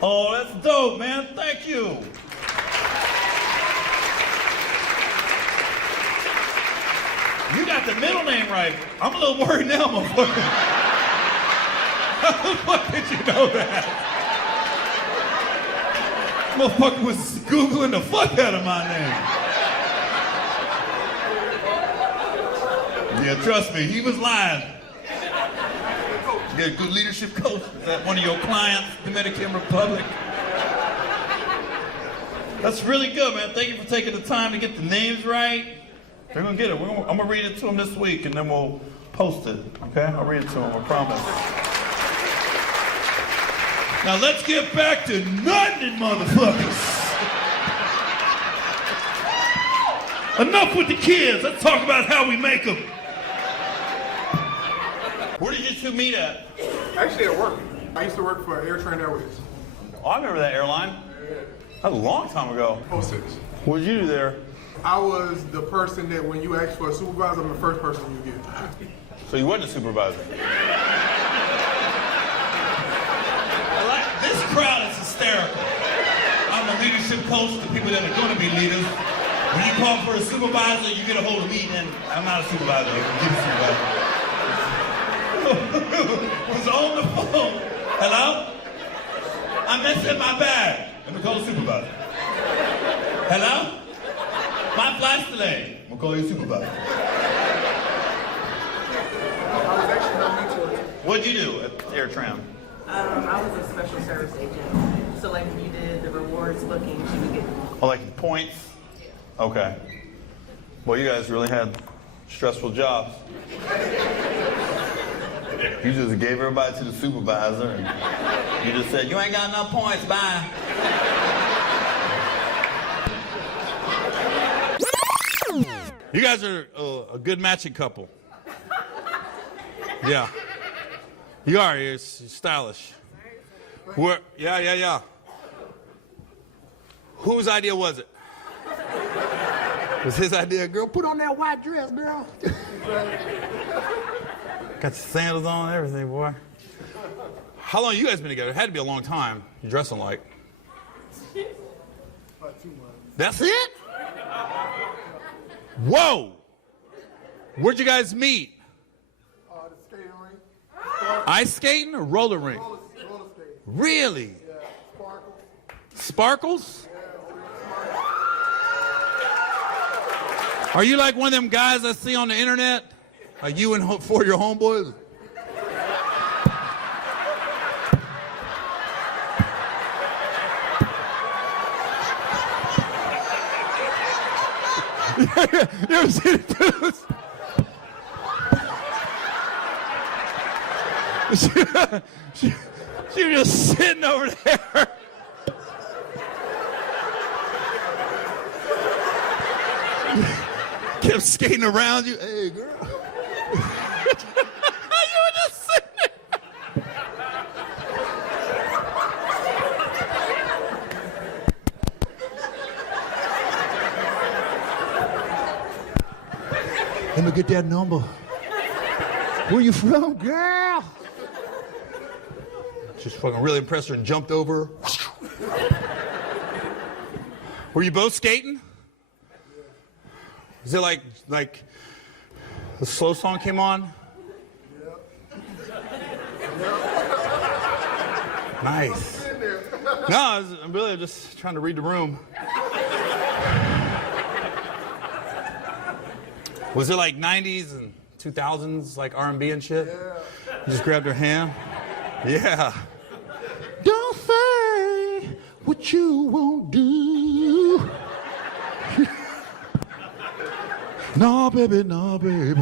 Oh, that's dope, man. Thank you. You got the middle name right. I'm a little worried now, motherfucker. How the fuck did you know that? Motherfucker was Googling the fuck out of my name. Yeah, trust me, he was lying. You got a good leadership coach? Is that one of your clients, Dominican Republic? That's really good, man. Thank you for taking the time to get the names right. They're gonna get it. I'm gonna read it to them this week, and then we'll post it. Okay? I'll read it to them. I promise. Now let's get back to nothing, motherfuckers. Enough with the kids. Let's talk about how we make them. Where did you two meet at? Actually, at work. I used to work for AirTran Airways. Oh, I remember that airline. That was a long time ago. 06. What did you do there? I was the person that when you ask for a supervisor, I'm the first person you get. So you wasn't a supervisor. This crowd is hysterical. I'm a leadership coach to people that are going to be leaders. When you call for a supervisor, you get a hold of me, and I'm not a supervisor. I'm a supervisor. Was on the phone. Hello? I'm missing my bag. Let me call the supervisor. Hello? My flight's delayed. I'm gonna call you supervisor. I was actually her mentor. What'd you do at AirTran? I was a special service agent. So like if you did the rewards booking, she would get Oh, like points? Okay. Well, you guys really had stressful jobs. You just gave everybody to the supervisor, and you just said, you ain't got enough points, bye. You guys are a good matching couple. Yeah. You are. You're stylish. Yeah. Whose idea was it? It was his idea. Girl, put on that white dress, girl. Got your sandals on and everything, boy. How long you guys been together? It had to be a long time. You're dressing like. About 2 months. That's it? Whoa! Where'd you guys meet? The skating rink. Ice skating or roller rink? Roller skating. Really? Yeah. Sparkles? Are you like one of them guys I see on the internet? Like you and 4 of your homeboys? You ever seen it, dudes? She was just sitting over there. Kept skating around you. Hey, girl. You were just sitting there. Let me get that number. Where you from, girl? Just fucking really impressed her and jumped over her. Were you both skating? Is it like the slow song came on? Nice. No, I'm really just trying to read the room. Was it like 90s and 2000s, like R&B and shit? Yeah. You just grabbed her hand? Yeah. Don't say what you won't do. No, baby, no, baby.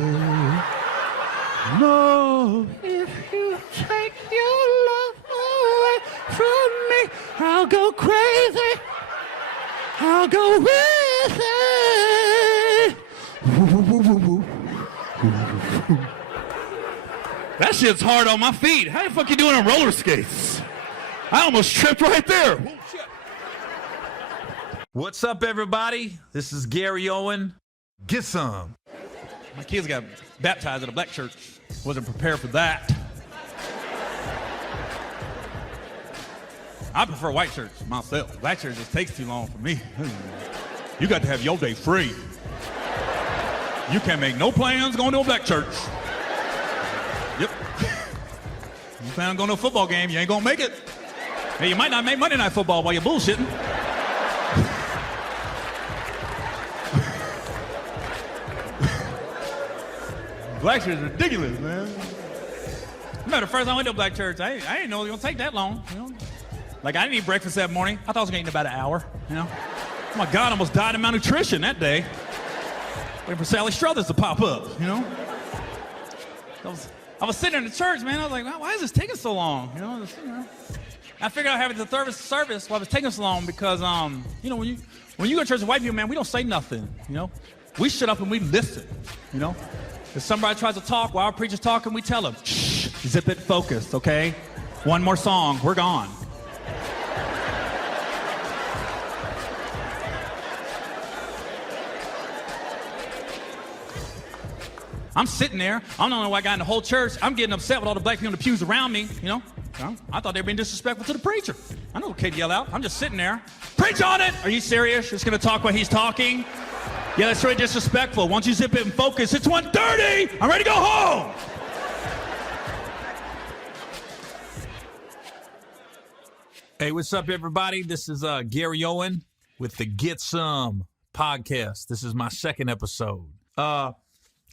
No. If you take your love away from me, I'll go crazy. I'll go with it. That shit's hard on my feet. How the fuck you doing on roller skates? I almost tripped right there. Oh, shit. What's up, everybody? This is Gary Owen. Get some. My kids got baptized at a black church. Wasn't prepared for that. I prefer white church myself. Black church just takes too long for me. You got to have your day free. You can't make no plans going to a black church. Yep. You plan on going to a football game, you ain't gonna make it. Hey, you might not make Monday Night Football while you're bullshitting. Black church is ridiculous, man. Remember the first time I went to a black church, I didn't know it was gonna take that long, you know? Like, I didn't eat breakfast that morning. I thought I was gonna eat in about an hour, you know? Oh my God, I almost died of malnutrition that day. Waiting for Sally Struthers to pop up, you know? I was sitting in the church, man. I was like, why is this taking so long? You know, I figured out having the service why it was taking so long because, you know, when you go to church with white people, man, we don't say nothing, you know? We shut up and we listen, you know? If somebody tries to talk while our preacher's talking, we tell them, shh, zip it, focus, okay? One more song, we're gone. I'm sitting there. I'm the only white guy in the whole church. I'm getting upset with all the black people in the pews around me, you know? I thought they were being disrespectful to the preacher. I know what kid yell out. I'm just sitting there. Preach on it! Are you serious? Just gonna talk while he's talking? Yeah, that's really disrespectful. Once you zip it and focus, it's 1:30. I'm ready to go home. Hey, what's up, everybody? This is Gary Owen with the Get Some podcast. This is my second episode. I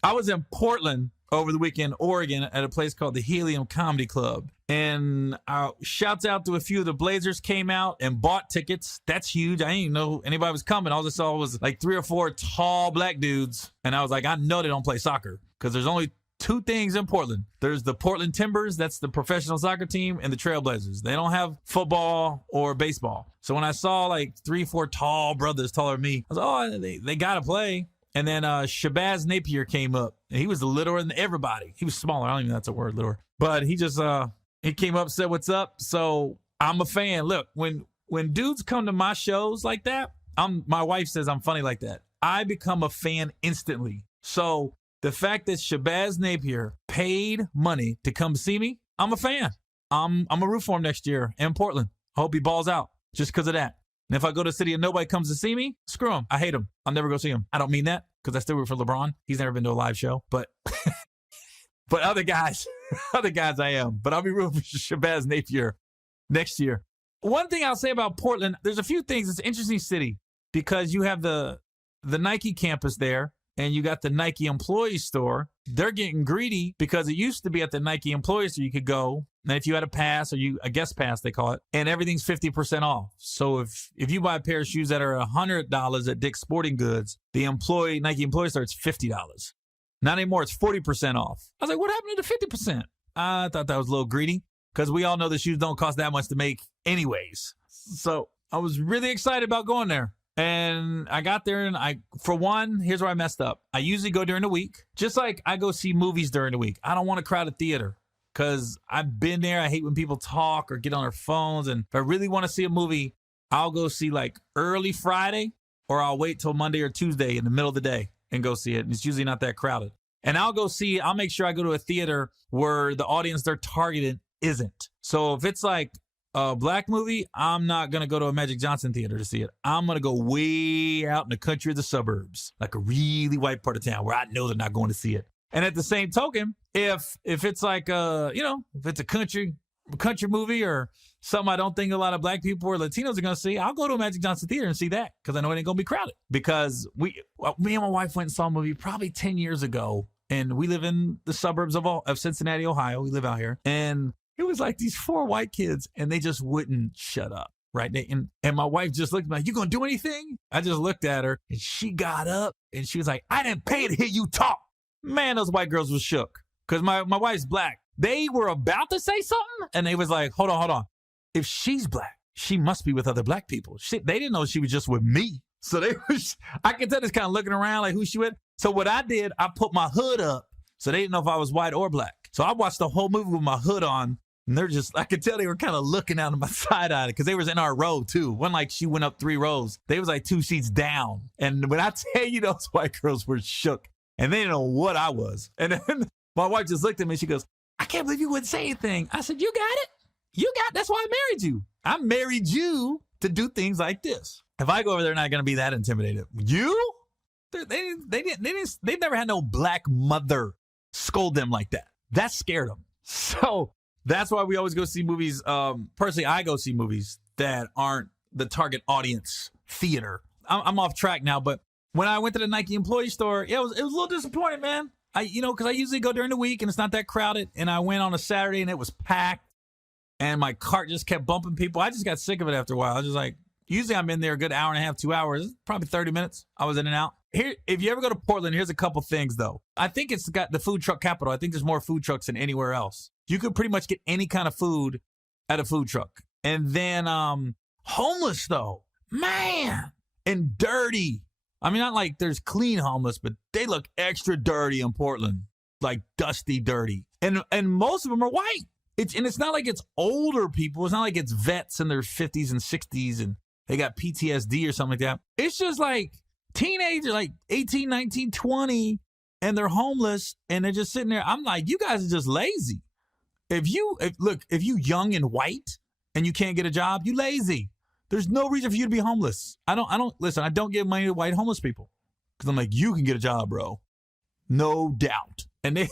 was in Portland over the weekend, Oregon, at a place called the Helium Comedy Club. And shouts out to a few of the Blazers came out and bought tickets. That's huge. I didn't know anybody was coming. All I saw was like 3 or 4 tall black dudes. And I was like, I know they don't play soccer because there's only 2 things in Portland. There's the Portland Timbers, that's the professional soccer team, and the Trailblazers. They don't have football or baseball. So when I saw like 3, 4 tall brothers taller than me, I was like, oh, they got to play. And then Shabazz Napier came up, and he was littler than everybody. He was smaller. I don't even know if that's a word, littler. But he just, he came up, said, what's up? So I'm a fan. Look, when dudes come to my shows like that, my wife says I'm funny like that. I become a fan instantly. So the fact that Shabazz Napier paid money to come see me, I'm a fan. I'm a root for him next year in Portland. I hope he balls out just because of that. And if I go to a city and nobody comes to see me, screw him. I hate him. I'll never go see him. I don't mean that because I still root for LeBron. He's never been to a live show. But but other guys I am. But I'll be rooting for Shabazz Napier next year. One thing I'll say about Portland, there's a few things. It's an interesting city because you have the Nike campus there and you got the Nike employee store. They're getting greedy because it used to be at the Nike employee store you could go. And if you had a pass or a guest pass, they call it, and everything's 50% off. So if you buy a pair of shoes that are $100 at Dick's Sporting Goods, the Nike employee store, it's $50. Not anymore, it's 40% off. I was like, what happened to the 50%? I thought that was a little greedy because we all know the shoes don't cost that much to make anyways. So I was really excited about going there. And I got there and for one, here's where I messed up. I usually go during the week, just like I go see movies during the week. I don't want a crowded theater. Because I've been there. I hate when people talk or get on their phones. And if I really want to see a movie, I'll go see like early Friday or I'll wait till Monday or Tuesday in the middle of the day and go see it. And it's usually not that crowded. And I'll make sure I go to a theater where the audience they're targeting isn't. So if it's like a black movie, I'm not going to go to a Magic Johnson theater to see it. I'm going to go way out in the country of the suburbs, like a really white part of town where I know they're not going to see it. And at the same token, if it's like if it's a country movie or something I don't think a lot of black people or Latinos are going to see, I'll go to a Magic Johnson theater and see that because I know it ain't going to be crowded. Because me and my wife went and saw a movie probably 10 years ago, and we live in the suburbs of Cincinnati, Ohio. We live out here, and it was like these 4 white kids, and they just wouldn't shut up. Right. And my wife just looked at me like, you going to do anything? I just looked at her, and she got up, and she was like, I didn't pay to hear you talk. Man, those white girls was shook because my wife's black. They were about to say something, and they was like, hold on. If she's black, she must be with other black people. They didn't know she was just with me. So I can tell this kind of looking around like who she with. So what I did, I put my hood up so they didn't know if I was white or black. So I watched the whole movie with my hood on, and I could tell they were kind of looking out of my side-eye because they was in our row too. One like she went up 3 rows. They was like 2 seats down. And when I tell you those white girls were shook. And they didn't know what I was. And then my wife just looked at me. She goes, I can't believe you wouldn't say anything. I said, you got it. That's why I married you. I married you to do things like this. If I go over there, they're not going to be that intimidated. You? They've never had no black mother scold them like that. That scared them. So that's why we always go see movies. Personally, I go see movies that aren't the target audience theater. I'm off track now, but when I went to the Nike employee store, it was a little disappointing, man. Because I usually go during the week and it's not that crowded. And I went on a Saturday and it was packed. And my cart just kept bumping people. I just got sick of it after a while. I was just like, usually I'm in there a good hour and a half, 2 hours, probably 30 minutes. I was in and out. Here, if you ever go to Portland, here's a couple things, though. I think it's got the food truck capital. I think there's more food trucks than anywhere else. You could pretty much get any kind of food at a food truck. And then homeless, though. Man. And dirty. I mean, not like there's clean homeless, but they look extra dirty in Portland. Like dusty, dirty. And most of them are white. It's not like it's older people. It's not like it's vets in their 50s and 60s and they got PTSD or something like that. It's just like teenagers, like 18, 19, 20, and they're homeless and they're just sitting there. I'm like, you guys are just lazy. If you young and white and you can't get a job, you lazy. There's no reason for you to be homeless. I don't give money to white homeless people because I'm like, you can get a job, bro. No doubt. And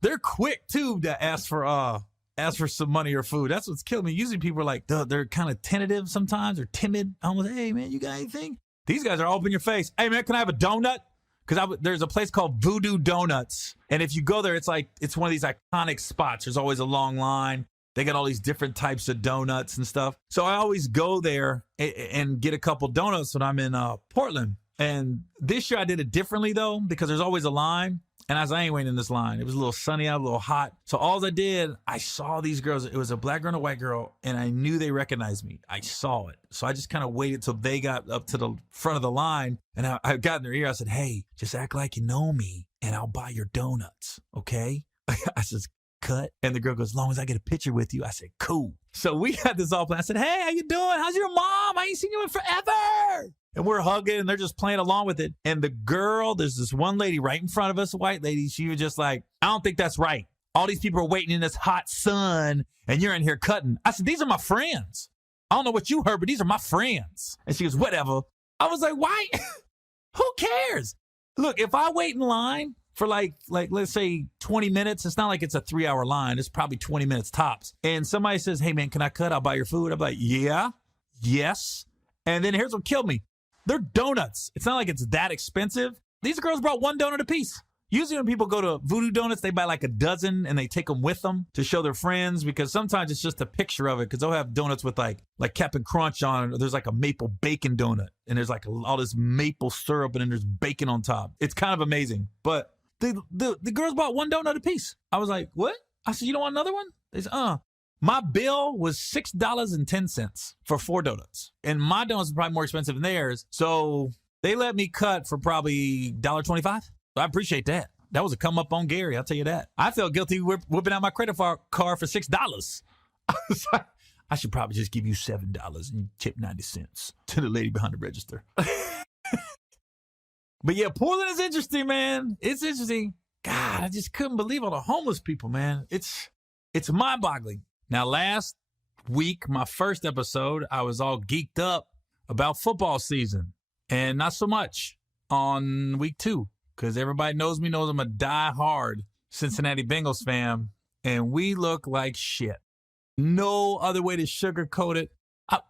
they're quick too to ask for some money or food. That's what's killing me. Usually people are like, they're kind of tentative sometimes or timid. I'm like, hey man, you got anything? These guys are all up in your face. Hey man, can I have a donut? Because there's a place called Voodoo Donuts. And if you go there, it's one of these iconic spots. There's always a long line. They got all these different types of donuts and stuff. So I always go there and get a couple donuts when I'm in Portland. And this year I did it differently though, because there's always a line. And as I ain't waiting in this line, it was a little sunny out, a little hot. So all I did, I saw these girls. It was a black girl and a white girl, and I knew they recognized me. I saw it. So I just kind of waited till they got up to the front of the line, and I got in their ear. I said, hey, just act like you know me, and I'll buy your donuts, okay? I said, cut. And the girl goes, as long as I get a picture with you. I said, cool. So we had this all planned. I said, hey, how you doing? How's your mom? I ain't seen you in forever. And we're hugging and they're just playing along with it. And the girl, there's this one lady right in front of us, a white lady. She was just like, I don't think that's right. All these people are waiting in this hot sun and you're in here cutting. I said, these are my friends. I don't know what you heard, but these are my friends. And she goes, whatever. I was like, why? Who cares? Look, if I wait in line for like let's say 20 minutes, it's not like it's a 3-hour line. It's probably 20 minutes tops. And somebody says, hey man, can I cut? I'll buy your food. I'm like, yeah, yes. And then here's what killed me. They're donuts. It's not like it's that expensive. These girls brought one donut apiece. Usually when people go to Voodoo Donuts, they buy like a dozen and they take them with them to show their friends because sometimes it's just a picture of it because they'll have donuts with like Cap'n Crunch on it. Or there's like a maple bacon donut and there's like all this maple syrup and then there's bacon on top. It's kind of amazing. But the girls bought one donut apiece. I was like, what? I said, you don't want another one? They said, My bill was $6.10 for 4 donuts. And my donuts are probably more expensive than theirs. So they let me cut for probably $1.25. I appreciate that. That was a come up on Gary, I'll tell you that. I felt guilty whipping out my credit card for $6. I was like, I should probably just give you $7 and tip 90 cents to the lady behind the register. But yeah, Portland is interesting, man. It's interesting. God, I just couldn't believe all the homeless people, man. It's mind-boggling. Now, last week, my first episode, I was all geeked up about football season. And not so much on week 2, because everybody knows I'm a die-hard Cincinnati Bengals fan, and we look like shit. No other way to sugarcoat it.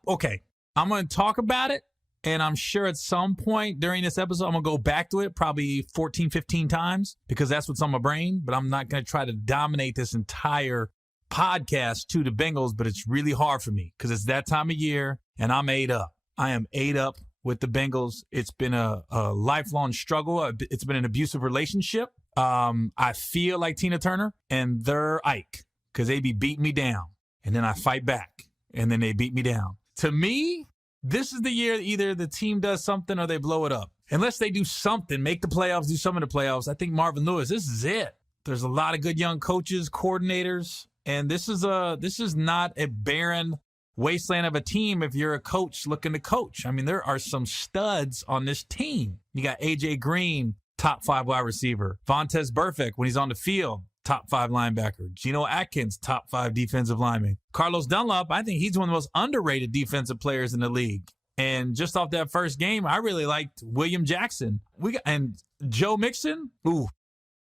Okay, I'm going to talk about it, and I'm sure at some point during this episode, I'm going to go back to it probably 14, 15 times, because that's what's on my brain, but I'm not going to try to dominate this entire podcast to the Bengals, but it's really hard for me because it's that time of year and I'm ate up. I am ate up with the Bengals. It's been a lifelong struggle. It's been an abusive relationship. I feel like Tina Turner and they're Ike because they be beating me down and then I fight back and then they beat me down. To me, this is the year either the team does something or they blow it up. Unless they do something, make the playoffs, do some of the playoffs. I think Marvin Lewis, this is it. There's a lot of good young coaches, coordinators. And this is not a barren wasteland of a team if you're a coach looking to coach. I mean, there are some studs on this team. You got A.J. Green, top 5 wide receiver. Vontaze Burfict, when he's on the field, top 5 linebacker. Geno Atkins, top 5 defensive lineman. Carlos Dunlap, I think he's one of the most underrated defensive players in the league. And just off that first game, I really liked William Jackson. And Joe Mixon. Ooh,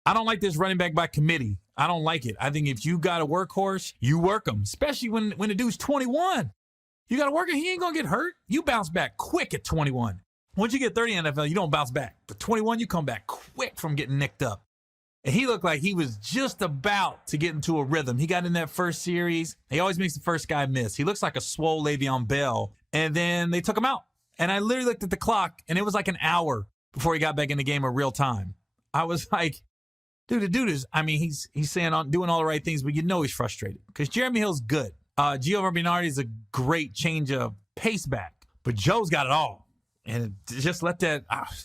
I don't like this running back by committee. I don't like it. I think if you got a workhorse, you work him, especially when the dude's 21. You got to work him. He ain't going to get hurt. You bounce back quick at 21. Once you get 30 in the NFL, you don't bounce back. But 21, you come back quick from getting nicked up. And he looked like he was just about to get into a rhythm. He got in that first series. He always makes the first guy miss. He looks like a swole Le'Veon Bell. And then they took him out. And I literally looked at the clock, and it was like an hour before he got back in the game in real time. I was like, dude, the dude is, I mean, he's saying doing all the right things, but you know he's frustrated because Jeremy Hill's good. Gio Bernardi is a great change of pace back, but Joe's got it all. And just let that,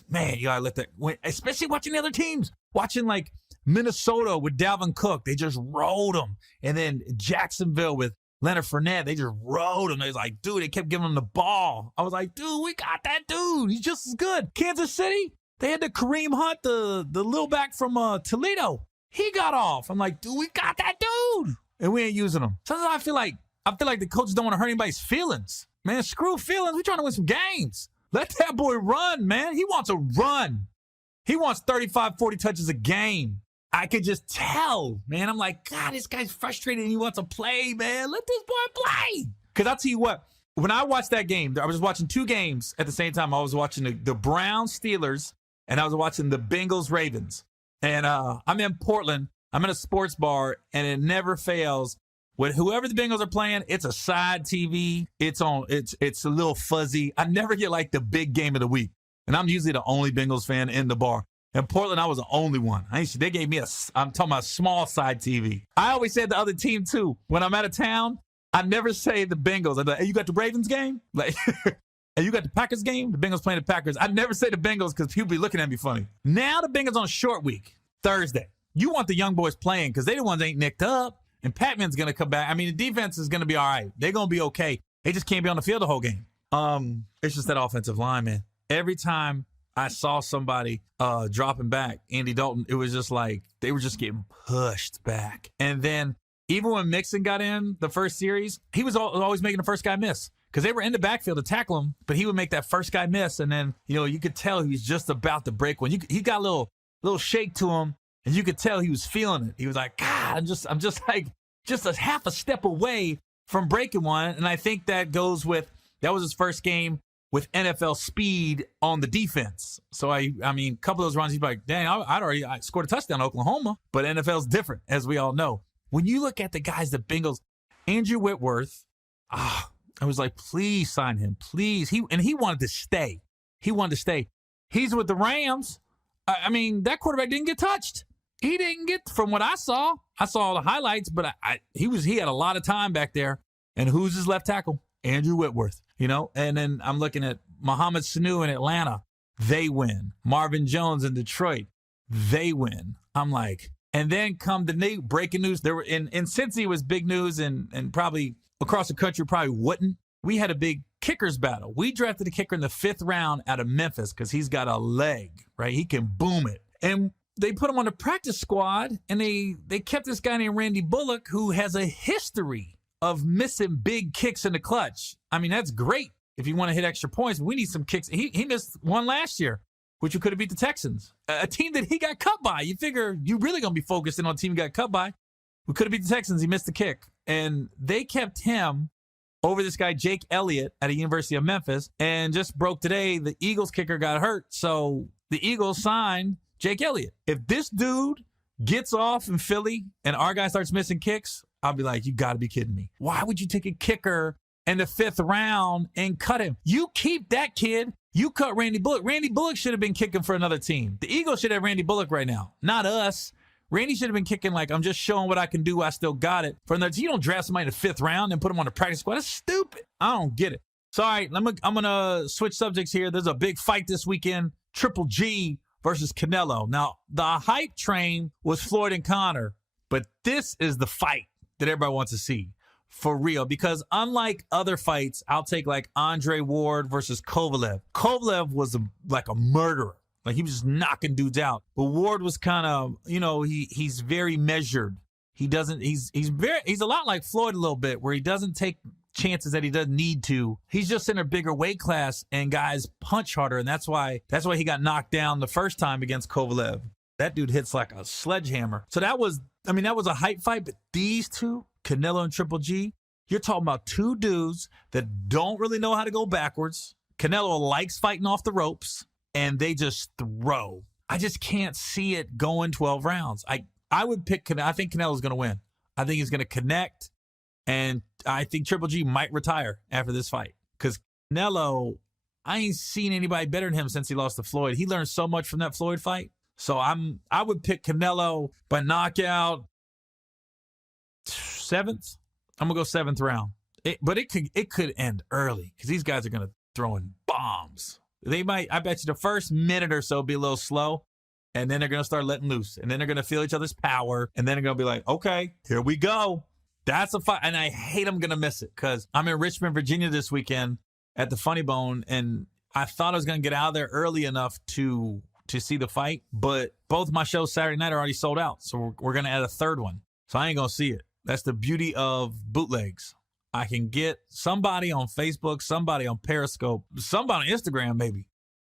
man, you gotta let that, especially watching the other teams, watching like Minnesota with Dalvin Cook, they just rode him. And then Jacksonville with Leonard Fournette, they just rode him. They was like, dude, they kept giving him the ball. I was like, dude, we got that dude. He's just as good. Kansas City, they had the Kareem Hunt, the little back from Toledo. He got off. I'm like, dude, we got that dude. And we ain't using him. Sometimes I feel like the coaches don't want to hurt anybody's feelings. Man, screw feelings. We're trying to win some games. Let that boy run, man. He wants to run. He wants 35, 40 touches a game. I could just tell, man. I'm like, God, this guy's frustrated and he wants to play, man. Let this boy play. Because I'll tell you what, when I watched that game, I was watching two games at the same time. I was watching the Browns Steelers and I was watching the Bengals Ravens. And I'm in Portland. I'm in a sports bar, and it never fails. With whoever the Bengals are playing, it's a side TV. It's a little fuzzy. I never get like the big game of the week. And I'm usually the only Bengals fan in the bar. In Portland, I was the only one. They gave me I'm talking about small side TV. I always said the other team too. When I'm out of town, I never say the Bengals. I'm like, hey, you got the Ravens game? Like, and you got the Packers game? The Bengals playing the Packers. I never say the Bengals because people be looking at me funny. Now the Bengals on a short week, Thursday. You want the young boys playing because they the ones ain't nicked up. And Patman's going to come back. I mean, the defense is going to be all right. They're going to be okay. They just can't be on the field the whole game. It's just that offensive line, man. Every time I saw somebody dropping back, Andy Dalton, it was just like they were just getting pushed back. And then even when Mixon got in the first series, he was always making the first guy miss because they were in the backfield to tackle him, but he would make that first guy miss. And then, you could tell he was just about to break one. He got a little shake to him. And you could tell he was feeling it. He was like, God, I'm just like a half a step away from breaking one. And I think that was his first game with NFL speed on the defense. So I mean, a couple of those runs, he's like, dang, I scored a touchdown in Oklahoma. But NFL's different, as we all know. When you look at the guys, the Bengals, Andrew Whitworth, I was like, please sign him, please. He wanted to stay. He's with the Rams. I mean, that quarterback didn't get touched. He didn't get, from what I saw all the highlights, but he had a lot of time back there. And who's his left tackle? Andrew Whitworth, And then I'm looking at Mohamed Sanu in Atlanta. They win. Marvin Jones in Detroit. They win. I'm like, and then come the breaking news. There were in Cincy it was big news and probably across the country probably wouldn't. We had a big kickers battle. We drafted a kicker in the 5th round out of Memphis because he's got a leg, right? He can boom it. And they put him on the practice squad, and they kept this guy named Randy Bullock, who has a history of missing big kicks in the clutch. I mean, that's great if you want to hit extra points. We need some kicks. He missed one last year, which you could have beat the Texans, a team that he got cut by. You figure you're really going to be focusing on a team you got cut by. We could have beat the Texans. He missed the kick. And they kept him over this guy, Jake Elliott, at the University of Memphis, and just broke today. The Eagles kicker got hurt, so the Eagles signed Jake Elliott. If this dude gets off in Philly and our guy starts missing kicks, I'll be like, you got to be kidding me. Why would you take a kicker in the 5th round and cut him? You keep that kid. You cut Randy Bullock. Randy Bullock should have been kicking for another team. The Eagles should have Randy Bullock right now, not us. Randy should have been kicking like, I'm just showing what I can do. I still got it. For another team, you don't draft somebody in the 5th round and put him on the practice squad. That's stupid. I don't get it. So, all right, I'm going to switch subjects here. There's a big fight this weekend. Triple G versus Canelo. Now, the hype train was Floyd and Conor, but this is the fight that everybody wants to see for real. Because unlike other fights, I'll take like Andre Ward versus Kovalev. Kovalev was like a murderer. Like he was just knocking dudes out. But Ward was kind of, he's very measured. He's a lot like Floyd a little bit, where he doesn't take chances that he doesn't need to. He's just in a bigger weight class and guys punch harder. And that's why he got knocked down the first time against Kovalev. That dude hits like a sledgehammer. So that was a height fight, but these two, Canelo and Triple G, you're talking about two dudes that don't really know how to go backwards. Canelo likes fighting off the ropes, and they just throw. I just can't see it going 12 rounds. I would pick Canelo. I think Canelo's going to win. I think he's going to connect, and I think Triple G might retire after this fight because Canelo, I ain't seen anybody better than him since he lost to Floyd. He learned so much from that Floyd fight. So I would pick Canelo by knockout 7th. I'm going to go 7th round. But it could end early because these guys are going to throw in bombs. They might, I bet you the first minute or so be a little slow, and then they're going to start letting loose, and then they're going to feel each other's power, and then they're going to be like, okay, here we go. That's a fight, and I hate I'm going to miss it because I'm in Richmond, Virginia this weekend at the Funny Bone, and I thought I was going to get out of there early enough to see the fight, but both my shows Saturday night are already sold out, so we're going to add a third one, so I ain't going to see it. That's the beauty of bootlegs. I can get somebody on Facebook, somebody on Periscope, somebody on Instagram maybe.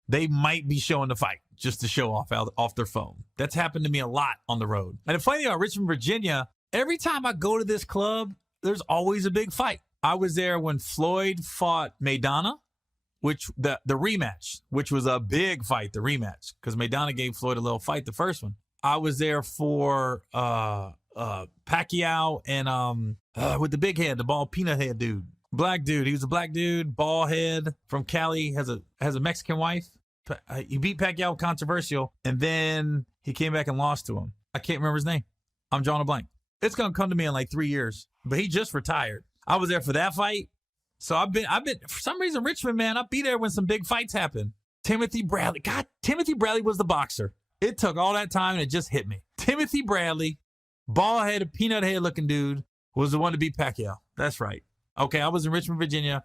They might be showing the fight just to show off their phone. That's happened to me a lot on the road. And the funny thing about Richmond, Virginia, every time I go to this club, there's always a big fight. I was there when Floyd fought Maidana, which the rematch, which was a big fight, the rematch, because Maidana gave Floyd a little fight, the first one. I was there for Pacquiao and with the big head, the bald peanut head dude. Black dude. He was a black dude, bald head from Cali, has a Mexican wife. He beat Pacquiao controversial, and then he came back and lost to him. I can't remember his name. I'm drawing a blank. It's gonna come to me in like 3 years. But he just retired. I was there for that fight. So I've been for some reason, Richmond, man, I'll be there when some big fights happen. Timothy Bradley. God, Timothy Bradley was the boxer. It took all that time and it just hit me. Timothy Bradley, bald head, peanut head looking dude, was the one to beat Pacquiao. That's right. Okay, I was in Richmond, Virginia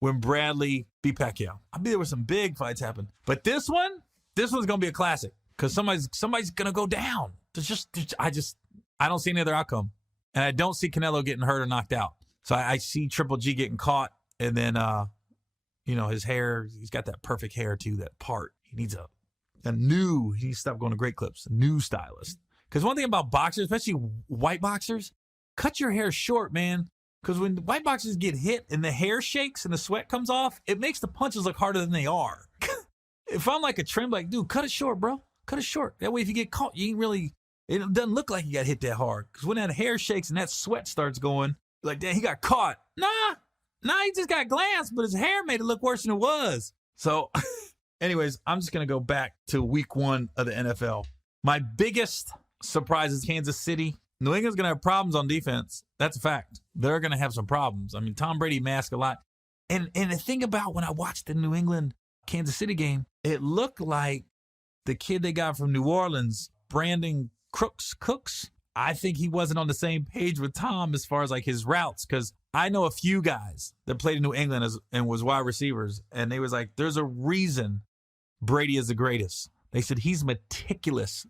when Bradley beat Pacquiao. I'll be there where some big fights happen. But this one's gonna be a classic because somebody's gonna go down. I don't see any other outcome. And I don't see Canelo getting hurt or knocked out. So I see Triple G getting caught, and then his hair, he's got that perfect hair too, that part. He needs he needs to stop going to Great Clips, a new stylist. Because one thing about boxers, especially white boxers, cut your hair short, man. Because when white boxers get hit and the hair shakes and the sweat comes off, it makes the punches look harder than they are. If I'm like a trim, like, dude, cut it short, bro. Cut it short. That way if you get caught, it doesn't look like you got hit that hard. Because when that hair shakes and that sweat starts going, like, damn, he got caught. Nah, he just got glanced, but his hair made it look worse than it was. So, anyways, I'm just going to go back to week 1 of the NFL. My biggest surprise is Kansas City. New England's going to have problems on defense. That's a fact. They're going to have some problems. I mean, Tom Brady masked a lot. And the thing about when I watched the New England-Kansas City game, it looked like the kid they got from New Orleans, Brandon Cooks. I think he wasn't on the same page with Tom as far as like his routes, because I know a few guys that played in New England and was wide receivers, and they was like, there's a reason Brady is the greatest. They said he's meticulous.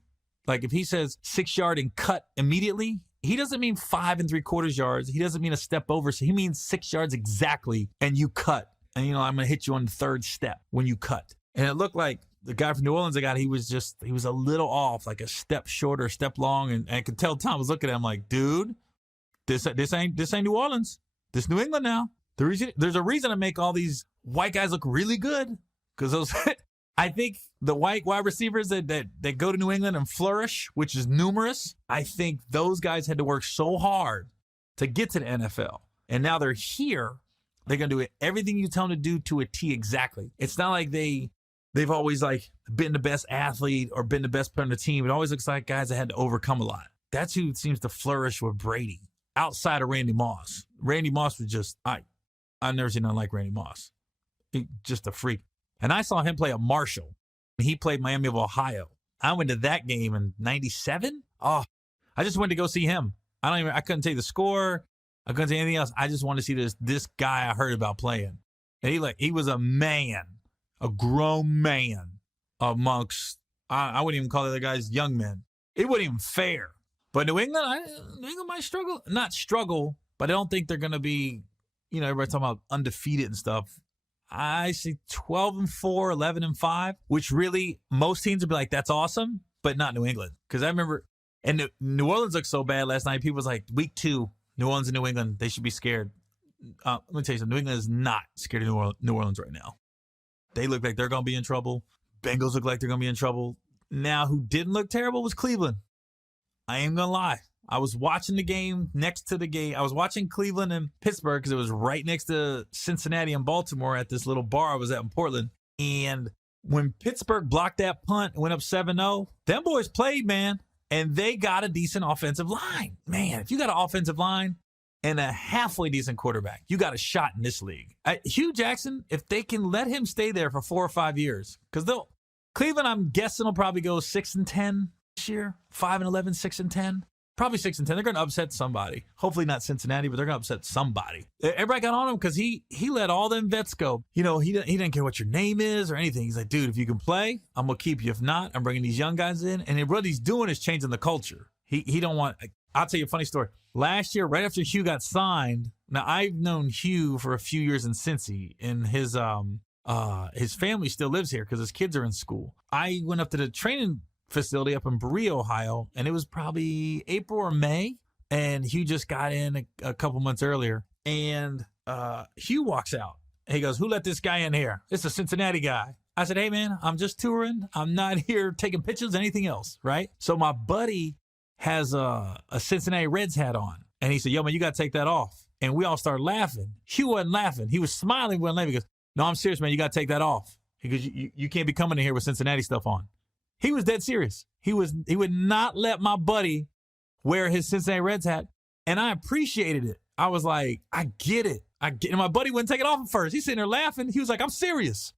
Like if he says 6 yard and cut immediately, he doesn't mean 5 3/4 yards. He doesn't mean a step over. So he means 6 yards exactly, and you cut. And I'm going to hit you on the third step when you cut. And it looked like the guy from New Orleans, he was a little off, like a step short or a step long. And I could tell Tom was looking at him like, dude, this ain't New Orleans. This New England now. There's a reason to make all these white guys look really good. Because I think the white wide receivers that go to New England and flourish, which is numerous, I think those guys had to work so hard to get to the NFL. And now they're here. They're going to do everything you tell them to do to a T exactly. It's not like they've always like been the best athlete or been the best player on the team. It always looks like guys that had to overcome a lot. That's who seems to flourish with Brady outside of Randy Moss. Randy Moss was just, I've never seen nothing like Randy Moss. Just a freak. And I saw him play at Marshall. He played Miami of Ohio. I went to that game in 97. Oh, I just went to go see him. I couldn't tell you the score. I couldn't tell you anything else. I just wanted to see this guy I heard about playing. And he was a man, a grown man amongst, I wouldn't even call the other guys young men. It wasn't even fair. But New England might struggle. Not struggle, but I don't think they're going to be, everybody talking about undefeated and stuff. I see 12-4, 11-5, which really most teams would be like, that's awesome, but not New England. Because I remember, and New Orleans looked so bad last night. People was like, week 2, New Orleans and New England, they should be scared. Let me tell you something. New England is not scared of New Orleans right now. They look like they're going to be in trouble. Bengals look like they're going to be in trouble. Now, who didn't look terrible was Cleveland. I ain't going to lie. I was watching the game next to the game. I was watching Cleveland and Pittsburgh because it was right next to Cincinnati and Baltimore at this little bar I was at in Portland. And when Pittsburgh blocked that punt and went up 7-0, them boys played, man. And they got a decent offensive line. Man, if you got an offensive line and a halfway decent quarterback, you got a shot in this league. Hugh Jackson, if they can let him stay there for 4 or 5 years, because Cleveland, I'm guessing, will probably go 6-10 this year, 5-11, 6-10. Probably 6-10. They're going to upset somebody. Hopefully not Cincinnati, but they're going to upset somebody. Everybody got on him because he let all them vets go. He didn't care what your name is or anything. He's like, dude, if you can play, I'm going to keep you. If not, I'm bringing these young guys in. And what he's doing is changing the culture. He don't want. I'll tell you a funny story. Last year, right after Hugh got signed, now I've known Hugh for a few years in Cincy, and his family still lives here because his kids are in school. I went up to the training facility up in Berea, Ohio, and it was probably April or May, and Hugh just got in a couple months earlier, and Hugh walks out. He goes, who let this guy in here? It's a Cincinnati guy. I said, hey, man, I'm just touring. I'm not here taking pictures, anything else, right? So my buddy has a Cincinnati Reds hat on, and he said, yo, man, you got to take that off. And we all started laughing. Hugh wasn't laughing. He was smiling, wasn't laughing. He goes, no, I'm serious, man. You got to take that off. He goes, you can't be coming in here with Cincinnati stuff on. He was dead serious. He would not let my buddy wear his Cincinnati Reds hat, and I appreciated it. I was like, I get it. And my buddy wouldn't take it off at first. He's sitting there laughing. He was like, I'm serious.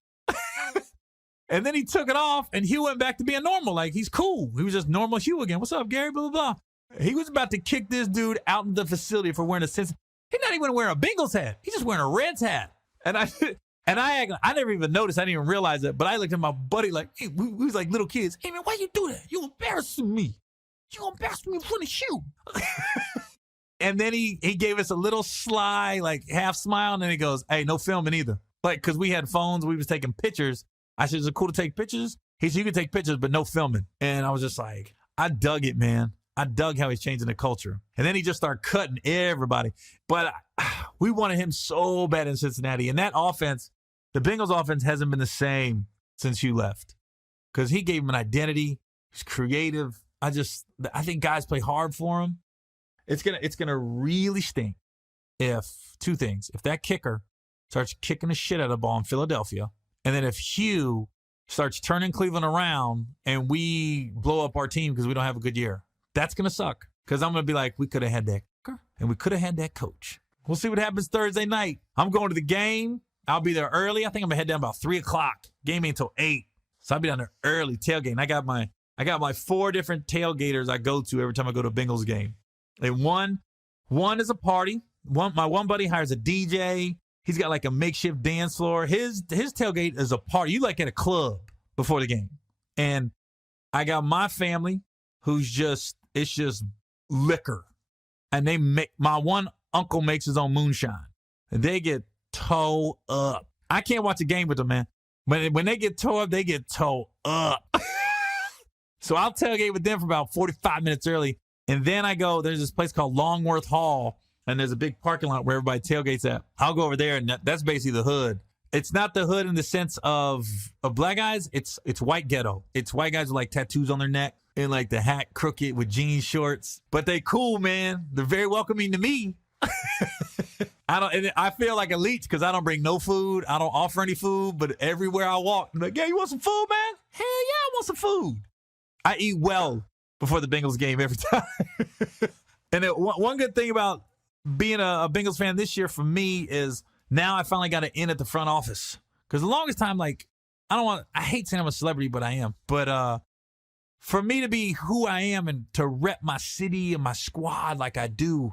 And then he took it off, and Hugh went back to being normal. Like, he's cool. He was just normal Hugh again. What's up, Gary? Blah, blah, blah. He was about to kick this dude out of the facility for wearing a Cincinnati. He's not even wearing a Bengals hat. He's just wearing a Reds hat. And I never even noticed. I didn't even realize it. But I looked at my buddy like, hey, we was like little kids. Hey, man, why you do that? You embarrassing me. You embarrassing me in front of Hugh. And then he gave us a little sly, like half smile. And then he goes, hey, no filming either. Like, because we had phones. We was taking pictures. I said, is it cool to take pictures? He said, you can take pictures, but no filming. And I was just like, I dug it, man. I dug how he's changing the culture. And then he just started cutting everybody. But we wanted him so bad in Cincinnati. And that offense, the Bengals offense hasn't been the same since you left. Because he gave him an identity. He's creative. I think guys play hard for him. It's gonna really stink if two things. If that kicker starts kicking the shit out of the ball in Philadelphia, and then if Hugh starts turning Cleveland around and we blow up our team because we don't have a good year, that's going to suck. Because I'm going to be like, we could have had that kicker and we could have had that coach. We'll see what happens Thursday night. I'm going to the game. I'll be there early. I think I'm going to head down about 3 o'clock. Game ain't until 8. So I'll be down there early tailgating. I got my 4 different tailgaters I go to every time I go to a Bengals game. And one is a party. My one buddy hires a DJ. He's got like a makeshift dance floor. His tailgate is a party. You like at a club before the game. And I got my family who's it's just liquor. And my one uncle makes his own moonshine. And they get toe up. I can't watch a game with them, man. When they get toe up, they get toe up. So I'll tailgate with them for about 45 minutes early. And then there's this place called Longworth Hall. And there's a big parking lot where everybody tailgates at. I'll go over there, and that's basically the hood. It's not the hood in the sense of black guys. It's white ghetto. It's white guys with like tattoos on their neck and like the hat crooked with jean shorts. But they cool, man. They're very welcoming to me. I feel like a leech because I don't bring no food. I don't offer any food. But everywhere I walk, I'm like, yeah, you want some food, man? Hell yeah, I want some food. I eat well before the Bengals game every time. And one good thing about being a Bengals fan this year for me is now I finally got an in at the front office. Because the longest time, like, I hate saying I'm a celebrity, but I am. But for me to be who I am and to rep my city and my squad like I do,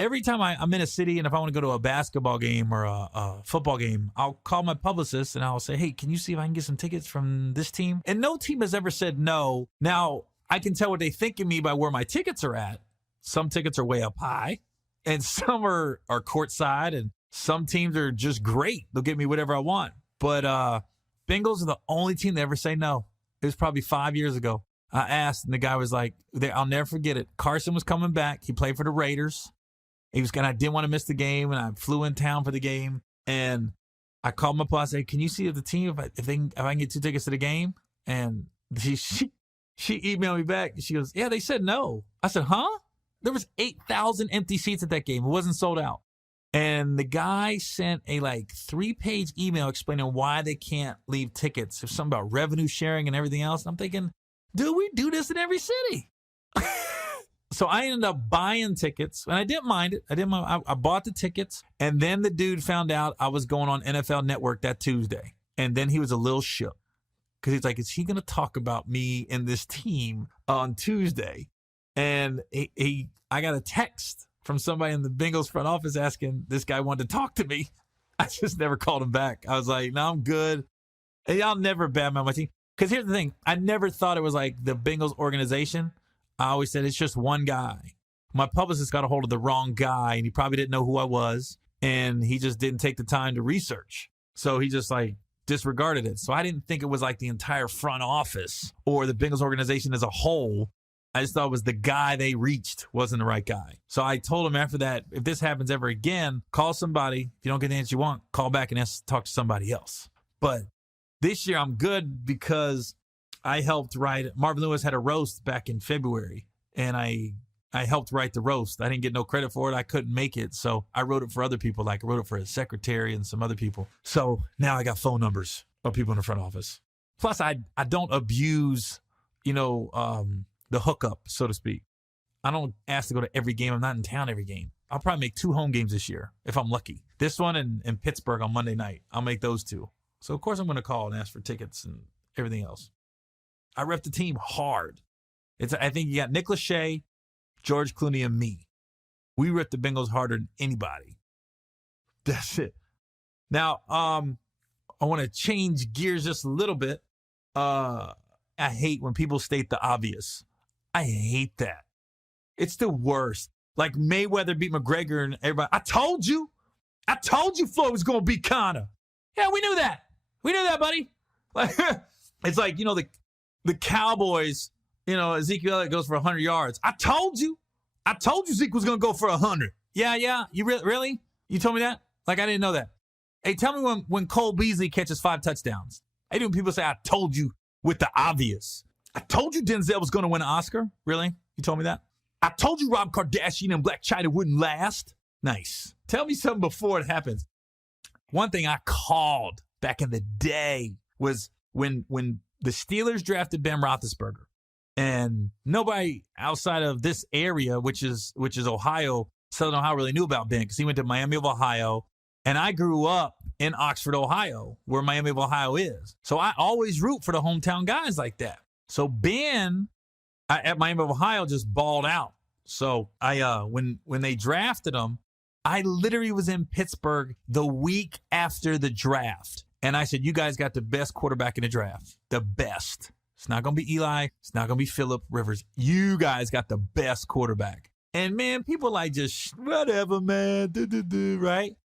every time I'm in a city and if I want to go to a basketball game or a football game, I'll call my publicist and I'll say, hey, can you see if I can get some tickets from this team? And no team has ever said no. Now, I can tell what they think of me by where my tickets are at. Some tickets are way up high. And some are courtside, and Some teams are just great. They'll get me whatever I want. But Bengals are the only team that ever say no. It was probably 5 years ago. I asked, and the guy was like, I'll never forget it. Carson was coming back. He played for the Raiders. I didn't want to miss the game, and I flew in town for the game. And I called my boss. I said, "Can you see if the team, if I can get 2 tickets to the game?" And she emailed me back. She goes, "Yeah, they said no." I said, "Huh?" There was 8,000 empty seats at that game. It wasn't sold out. And the guy sent a 3-page email explaining why they can't leave tickets. There's something about revenue sharing and everything else. And I'm thinking, dude, we do this in every city. So I ended up buying tickets, and I didn't mind it. I bought the tickets, and then the dude found out I was going on NFL Network that Tuesday. And then he was a little shook because he's like, is he going to talk about me and this team on Tuesday? And I got a text from somebody in the Bengals front office asking this guy wanted to talk to me. I just never called him back. I was like, no, I'm good. And y'all never badmouth my team. Because here's the thing. I never thought it was like the Bengals organization. I always said it's just one guy. My publicist got a hold of the wrong guy, and he probably didn't know who I was, and he just didn't take the time to research. So he just disregarded it. So I didn't think it was like the entire front office or the Bengals organization as a whole. I just thought it was the guy they reached wasn't the right guy. So I told him after that, if this happens ever again, call somebody. If you don't get the answer you want, call back and talk to somebody else. But this year I'm good because I helped write. Marvin Lewis had a roast back in February, and I helped write the roast. I didn't get no credit for it. I couldn't make it, so I wrote it for other people. I wrote it for his secretary and some other people. So now I got phone numbers of people in the front office. Plus, I don't abuse, the hookup, so to speak. I don't ask to go to every game. I'm not in town every game. I'll probably make 2 home games this year if I'm lucky. This one in Pittsburgh on Monday night. I'll make those 2. So, of course, I'm going to call and ask for tickets and everything else. I rep the team hard. I think you got Nick Lachey, George Clooney, and me. We rep the Bengals harder than anybody. That's it. Now, I want to change gears just a little bit. I hate when people state the obvious. I hate that. It's the worst. Like Mayweather beat McGregor and everybody. I told you Floyd was going to beat Conor. Yeah, we knew that. We knew that, buddy. It's like, the Cowboys, Ezekiel Elliott goes for 100 yards. I told you Zeke was going to go for 100. Yeah. You really? You told me that? I didn't know that. Hey, tell me when Cole Beasley catches 5 touchdowns. I hate when people say, I told you with the obvious. I told you Denzel was going to win an Oscar. Really? You told me that? I told you Rob Kardashian and Black China wouldn't last. Nice. Tell me something before it happens. One thing I called back in the day was when the Steelers drafted Ben Roethlisberger, and nobody outside of this area, which is Ohio, Southern Ohio, really knew about Ben because he went to Miami of Ohio, and I grew up in Oxford, Ohio, where Miami of Ohio is. So I always root for the hometown guys like that. So Ben at Miami of Ohio just balled out. So when they drafted him, I literally was in Pittsburgh the week after the draft. And I said, you guys got the best quarterback in the draft. The best. It's not going to be Eli. It's not going to be Phillip Rivers. You guys got the best quarterback. And, man, people just, whatever, man, right?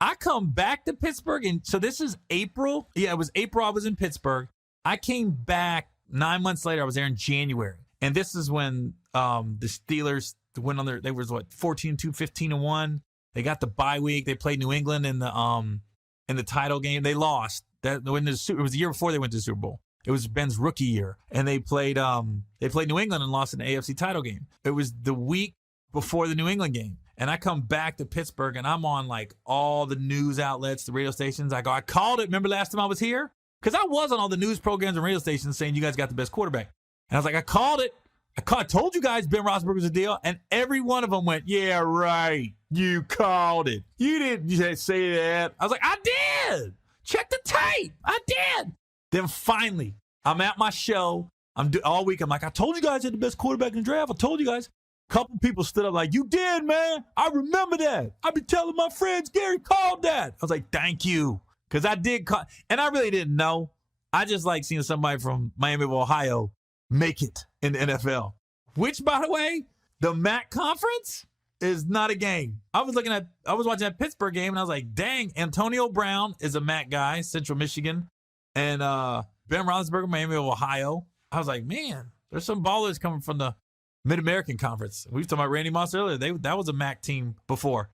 I come back to Pittsburgh, and so this is April. Yeah, it was April I was in Pittsburgh. I came back 9 months later. I was there in January. And this is when the Steelers went on they was 14-2, 15-1. They got the bye week. They played New England in the title game. They lost. It was the year before they went to the Super Bowl. It was Ben's rookie year, and they played New England and lost in the AFC title game. It was the week before the New England game, and I come back to Pittsburgh, and I'm on all the news outlets, the radio stations. I called it. Remember last time I was here? Because I was on all the news programs and radio stations saying you guys got the best quarterback, and I was like, I called it. I told you guys Ben Roethlisberger was a deal, and every one of them went, yeah, right. You called it. You didn't say that. I was like, I did. Check the tape. I did. Then finally, I'm at my show. All week. I'm like, I told you guys had the best quarterback in the draft. I told you guys. A couple people stood up like, you did, man. I remember that. I be telling my friends Gary called that. I was like, thank you. Because I did call. And I really didn't know. I just like seeing somebody from Miami of Ohio make it in the NFL. Which, by the way, the MAC conference, is not a game. I was watching that Pittsburgh game, and I was like, dang, Antonio Brown is a MAC guy, Central Michigan, and Ben Roethlisberger, Miami of Ohio. I was like, man, there's some ballers coming from the Mid-American Conference. We were talking about Randy Moss earlier. That was a MAC team before.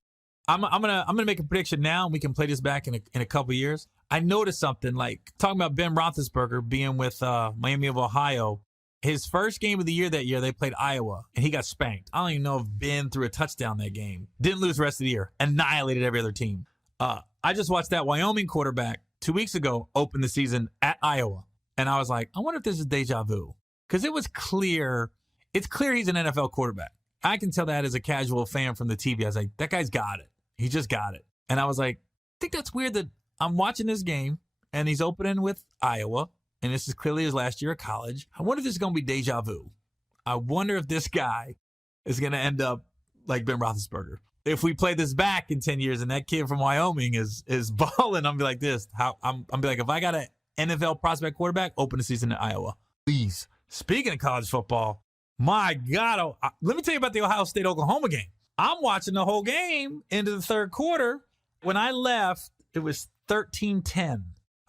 I'm gonna make a prediction now, and we can play this back in a couple years. I noticed something, like talking about Ben Roethlisberger being with Miami of Ohio. His first game of the year that year, they played Iowa, and he got spanked. I don't even know if Ben threw a touchdown that game. Didn't lose the rest of the year. Annihilated every other team. I just watched that Wyoming quarterback 2 weeks ago open the season at Iowa, and I was like, I wonder if this is deja vu, because it was clear. It's clear he's an NFL quarterback. I can tell that as a casual fan from the TV. I was like, that guy's got it. He just got it. And I was like, I think that's weird that I'm watching this game, and he's opening with Iowa, and this is clearly his last year of college. I wonder if this is going to be deja vu. I wonder if this guy is going to end up like Ben Roethlisberger. If we play this back in 10 years and that kid from Wyoming is balling, I'm be like this. I'm be like, if I got an NFL prospect quarterback, open the season in Iowa. Please. Speaking of college football, my God, let me tell you about the Ohio State-Oklahoma game. I'm watching the whole game into the third quarter. When I left, it was 13-10.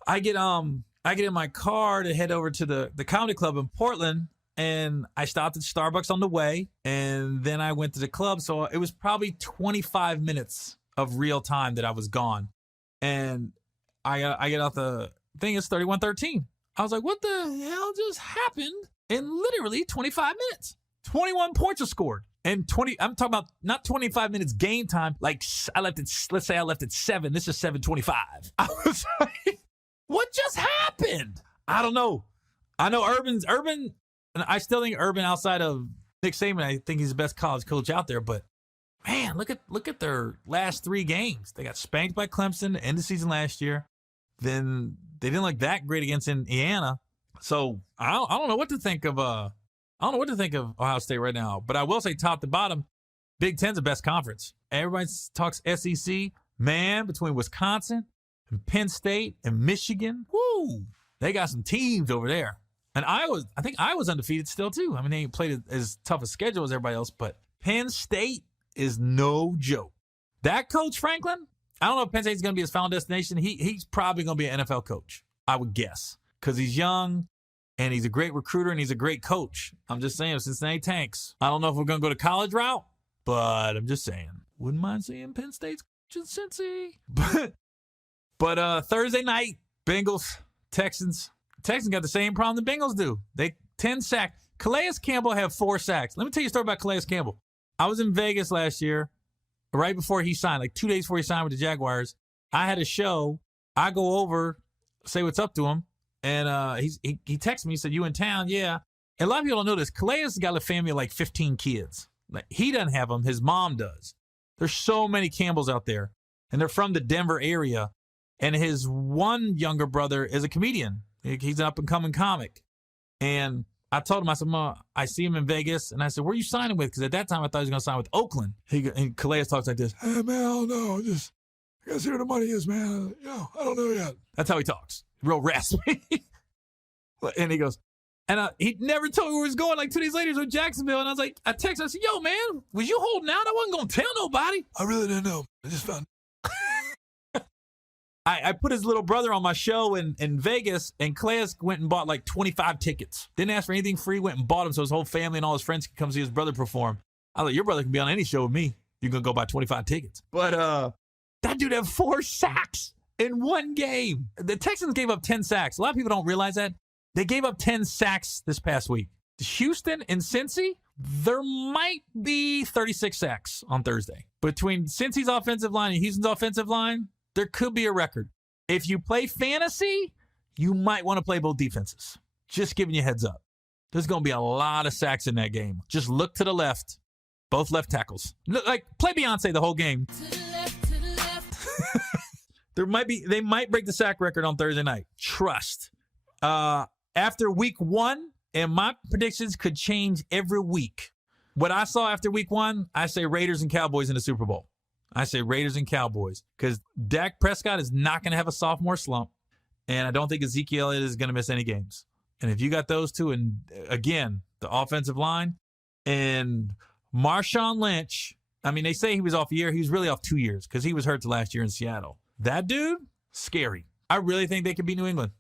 I get in my car to head over to the comedy club in Portland, and I stopped at Starbucks on the way, and then I went to the club. So it was probably 25 minutes of real time that I was gone. And I get off the thing, it's 31-13. I was like, what the hell just happened? In literally 25 minutes, 21 points were scored. And I'm talking about not 25 minutes game time. Like let's say I left at 7. This is 7:25. I was like, what just happened? I don't know. I know Urban, and I still think Urban outside of Nick Saban, I think he's the best college coach out there. But man, look at their last 3 games. They got spanked by Clemson the end of the season last year. Then they didn't look that great against Indiana. So I don't know what to think of. I don't know what to think of Ohio State right now, but I will say top to bottom, Big Ten's the best conference. Everybody talks SEC. Man, between Wisconsin and Penn State and Michigan, woo, they got some teams over there. And I think Iowa's undefeated still too. I mean, they ain't played as tough a schedule as everybody else, but Penn State is no joke. That Coach Franklin, I don't know if Penn State's going to be his final destination. He's probably going to be an NFL coach, I would guess, because he's young. And he's a great recruiter, and he's a great coach. I'm just saying, Cincinnati Tanks. I don't know if we're going to go to college route, but I'm just saying. Wouldn't mind seeing Penn State's Cincy. But Thursday night, Bengals, Texans. Texans got the same problem the Bengals do. They 10 sacks. Calais Campbell had 4 sacks. Let me tell you a story about Calais Campbell. I was in Vegas last year, right before he signed, like 2 days before he signed with the Jaguars. I had a show. I go over, say what's up to him. And he texted me, he said, you in town? Yeah. And a lot of people don't know this. Calais has got a family of like 15 kids. Like, he doesn't have them. His mom does. There's so many Campbells out there. And they're from the Denver area. And his one younger brother is a comedian. He's an up-and-coming comic. And I told him, I said, Mom, I see him in Vegas. And I said, where are you signing with? Because at that time, I thought he was going to sign with Oakland. And Calais talks like this. Hey, man, I don't know. I got to see where the money is, man. I don't know yet. That's how he talks. Real raspy. And he goes, and he never told me where he was going. Like 2 days later, he was with Jacksonville. And I was like, I texted, I said, yo, man, was you holding out? I wasn't going to tell nobody. I really didn't know. I just found. I put his little brother on my show in Vegas, and Clay went and bought like 25 tickets. Didn't ask for anything free, went and bought them so his whole family and all his friends could come see his brother perform. I was like, your brother can be on any show with me. You're going to go buy 25 tickets. But that dude had 4 sacks in one game. The Texans gave up 10 sacks. A lot of people don't realize that. They gave up 10 sacks this past week. Houston and Cincy, there might be 36 sacks on Thursday. Between Cincy's offensive line and Houston's offensive line, there could be a record. If you play fantasy, you might want to play both defenses. Just giving you a heads up. There's going to be a lot of sacks in that game. Just look to the left. Both left tackles. Like, play Beyonce the whole game. To the left, to the left. They might break the sack record on Thursday night. Trust. After week 1, and my predictions could change every week. What I saw after week 1, I say Raiders and Cowboys in the Super Bowl. I say Raiders and Cowboys because Dak Prescott is not going to have a sophomore slump, and I don't think Ezekiel is going to miss any games. And if you got those two, and again, the offensive line, and Marshawn Lynch I mean, they say he was off a year. He was really off 2 years because he was hurt the last year in Seattle. That dude, scary. I really think they could beat New England.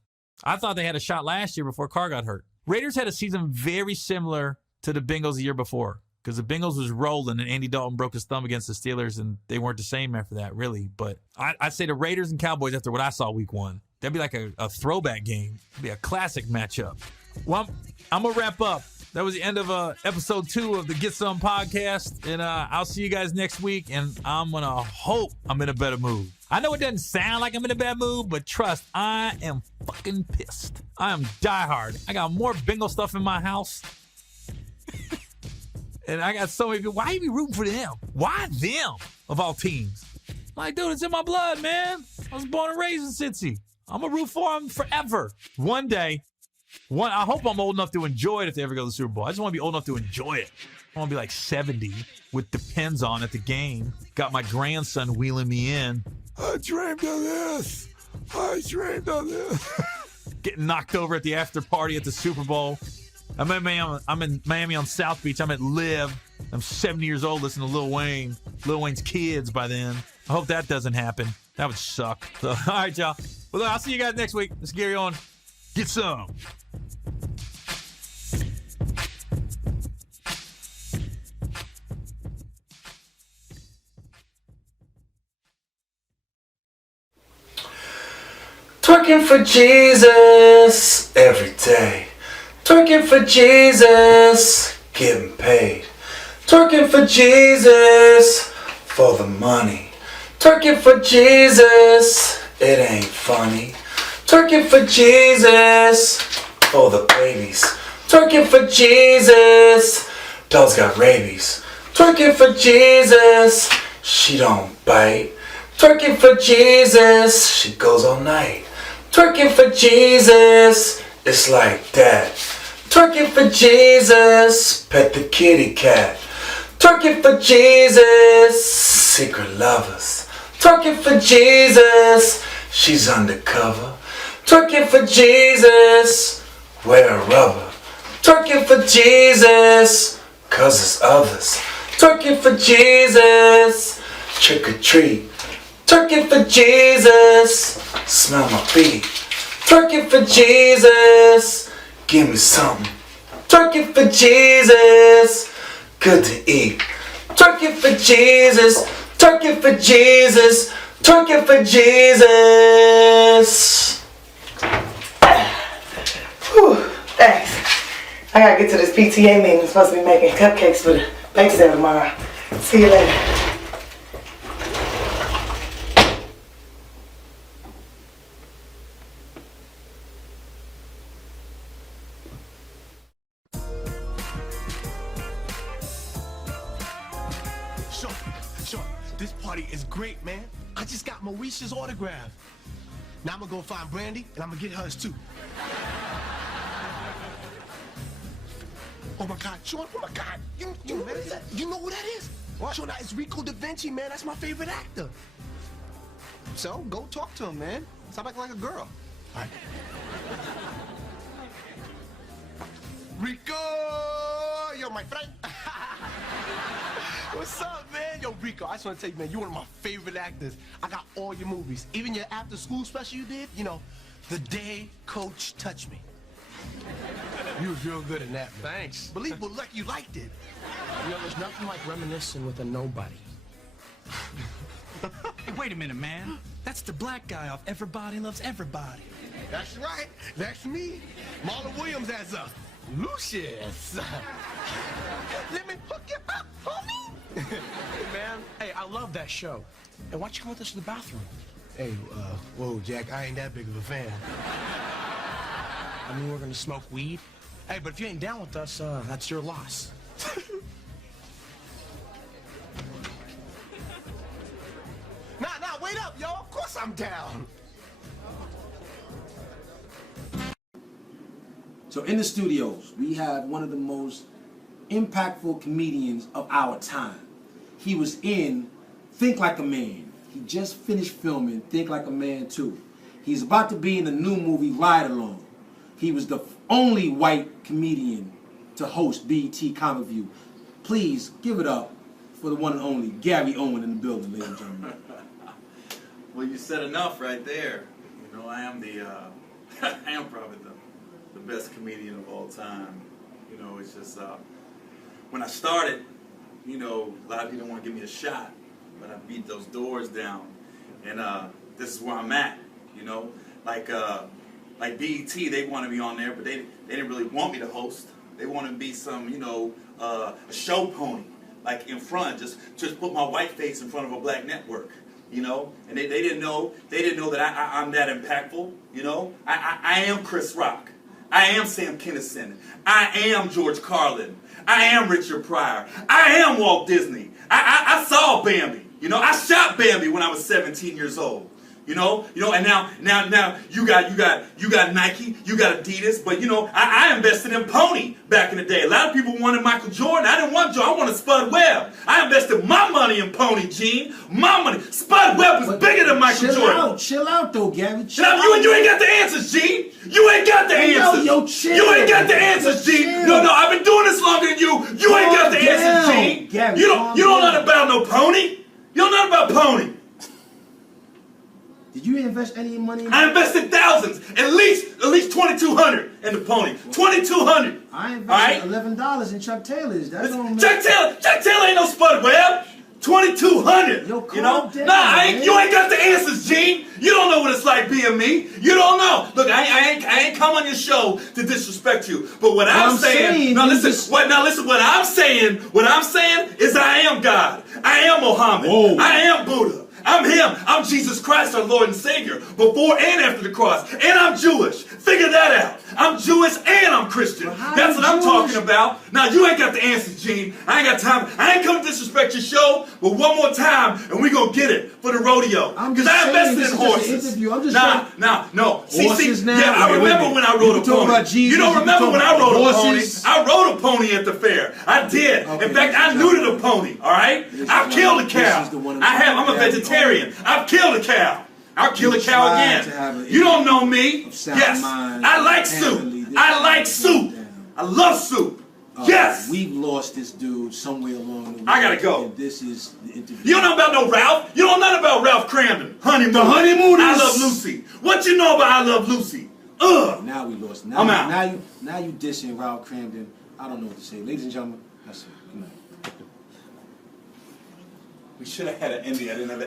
I thought they had a shot last year before Carr got hurt. Raiders had a season very similar to the Bengals the year before because the Bengals was rolling and Andy Dalton broke his thumb against the Steelers, and they weren't the same after that, really. But I'd say the Raiders and Cowboys, after what I saw week 1, that'd be like a throwback game. It'd be a classic matchup. Well, I'm going to wrap up. That was the end of episode 2 of the Get Some podcast. And I'll see you guys next week. And I'm going to hope I'm in a better mood. I know it doesn't sound like I'm in a bad mood, but trust, I am fucking pissed. I am diehard. I got more Bengal stuff in my house. And I got so many people. Why you be rooting for them? Why them, of all teams? Like, dude, it's in my blood, man. I was born and raised in Cincy. I'm going to root for them forever. One day. I hope I'm old enough to enjoy it if they ever go to the Super Bowl. I just want to be old enough to enjoy it. I want to be like 70 with the pens on at the game. Got my grandson wheeling me in. I dreamed of this. I dreamed of this. Getting knocked over at the after party at the Super Bowl. I'm in Miami on South Beach. I'm at Live. I'm 70 years old listening to Lil Wayne. Lil Wayne's kids by then. I hope that doesn't happen. That would suck. So, all right, y'all. Well, look, I'll see you guys next week. This is Gary Owen. Get some. Twerking for Jesus every day. Twerking for Jesus, getting paid. Twerking for Jesus for the money. Twerking for Jesus, it ain't funny. Twerking for Jesus for the babies. Twerking for Jesus, dogs got rabies. Twerking for Jesus, she don't bite. Twerking for Jesus, she goes all night. Twerking for Jesus, it's like that. Twerking for Jesus, pet the kitty cat. Twerking for Jesus, secret lovers. Twerking for Jesus, she's undercover. Twerking for Jesus, wear a rubber. Twerking for Jesus, cause it's others. Twerking for Jesus, trick or treat. Twerking for Jesus, smell my feet. Twerking for Jesus, give me something. Twerking for Jesus, good to eat. Twerking for Jesus, twerking for Jesus, twerking for Jesus. Whew, thanks. I gotta get to this PTA meeting. I'm supposed to be making cupcakes for the bake sale tomorrow. See you later. Sure. This party is great, man. I just got Mauricia's autograph. Now I'm gonna go find Brandy, and I'm gonna get hers too. Oh my God, Sean! Oh my God! You know who that? You know who that is? What? Sean, that is Rico Da Vinci, man. That's my favorite actor. So go talk to him, man. Stop acting like a girl. All right. Rico, yo, my friend. What's up, man? Yo, Rico, I just want to tell you, man, you're one of my favorite actors. I got all your movies, even your after-school special you did. You know, The Day Coach Touched Me. You was real good in that, man. Thanks. Believable, luck you liked it. You know, there's nothing like reminiscing with a nobody. Hey, wait a minute, man. That's the black guy off Everybody Loves Everybody. That's right. That's me. Marlon Williams as a Lucius. Let me hook you up, homie. Hey, man. Hey, I love that show. Hey, why don't you come with us to the bathroom? Hey, whoa, Jack, I ain't that big of a fan. I mean, we're gonna smoke weed. Hey, but if you ain't down with us, that's your loss. Nah, wait up, yo. Of course I'm down. So in the studios, we have one of the most impactful comedians of our time. He was in Think Like a Man. He just finished filming Think Like a Man 2. He's about to be in the new movie Ride Along. He was the only white comedian to host BET Comic View. Please give it up for the one and only Gary Owen in the building, ladies and gentlemen. Well, you said enough right there. You know, I am I am probably the best comedian of all time. You know, it's just, when I started, you know, a lot of people want to give me a shot, but I beat those doors down. And this is where I'm at, you know. Like BET, they wanted me on there, but they didn't really want me to host. They wanted to be some, you know, a show pony, like in front, just put my white face in front of a black network, you know. And they didn't know that I'm that impactful, you know. I am Chris Rock. I am Sam Kinison. I am George Carlin. I am Richard Pryor. I am Walt Disney. I saw Bambi. You know, I shot Bambi when I was 17 years old. You know, and now you got Nike, you got Adidas, but you know, I invested in Pony back in the day. A lot of people wanted Michael Jordan. I didn't want Jordan. I wanted Spud Webb. I invested my money in Pony, Gene. My money. Spud Webb was bigger than Michael Jordan. Chill out though, Gary. You ain't got the answers, Gene. You ain't got the answers. Chill. You ain't got the answers, Gene. No, I've been doing this longer than you. You ain't got the answers, Gene. Gary, you don't know about no Pony. You don't know about Pony. Did you invest any money in I invested thousands, at least $2,200 in the Pony. $2,200. I invested $11 in Chuck Taylor's. That don't make... Chuck Taylor ain't no Spud Webb. $2,200. You know? Down, you ain't got the answers, Gene. You don't know what it's like being me. You don't know. Look, I ain't come on your show to disrespect you. But what I'm saying, what I'm saying is I am God. I am Muhammad. Whoa. I am Buddha. I'm him. I'm Jesus Christ, our Lord and Savior, before and after the cross. And I'm Jewish. Figure that out. I'm Jewish and I'm Christian. That's what I'm talking about. Now, you ain't got the answers, Gene. I ain't got time. I ain't come to disrespect your show, but one more time, and we gonna get it for the rodeo. Because I invested in horses. No. Horses now? Yeah, I remember when I rode a pony. About Jesus, you don't remember when I rode a pony? horses? I rode a pony at the fair. I did. Okay, in fact, I neutered a pony, all right? I've killed a cow. I'm a vegetarian. I've killed a cow. I'll kill a cow again. You don't know me. Yes. I like soup. I like soup. I love soup. Yes. We've lost this dude somewhere along the way. I gotta go. And this is the interview. You don't know about no Ralph. You don't know nothing about Ralph Cramden. Honeymoon. The honeymooners. I Love Lucy. What you know about I Love Lucy? Now we lost. Now, I'm out. Now you dissing Ralph Cramden. I don't know what to say. Ladies and gentlemen, that's it. Good night. We should have had an ending. I didn't have an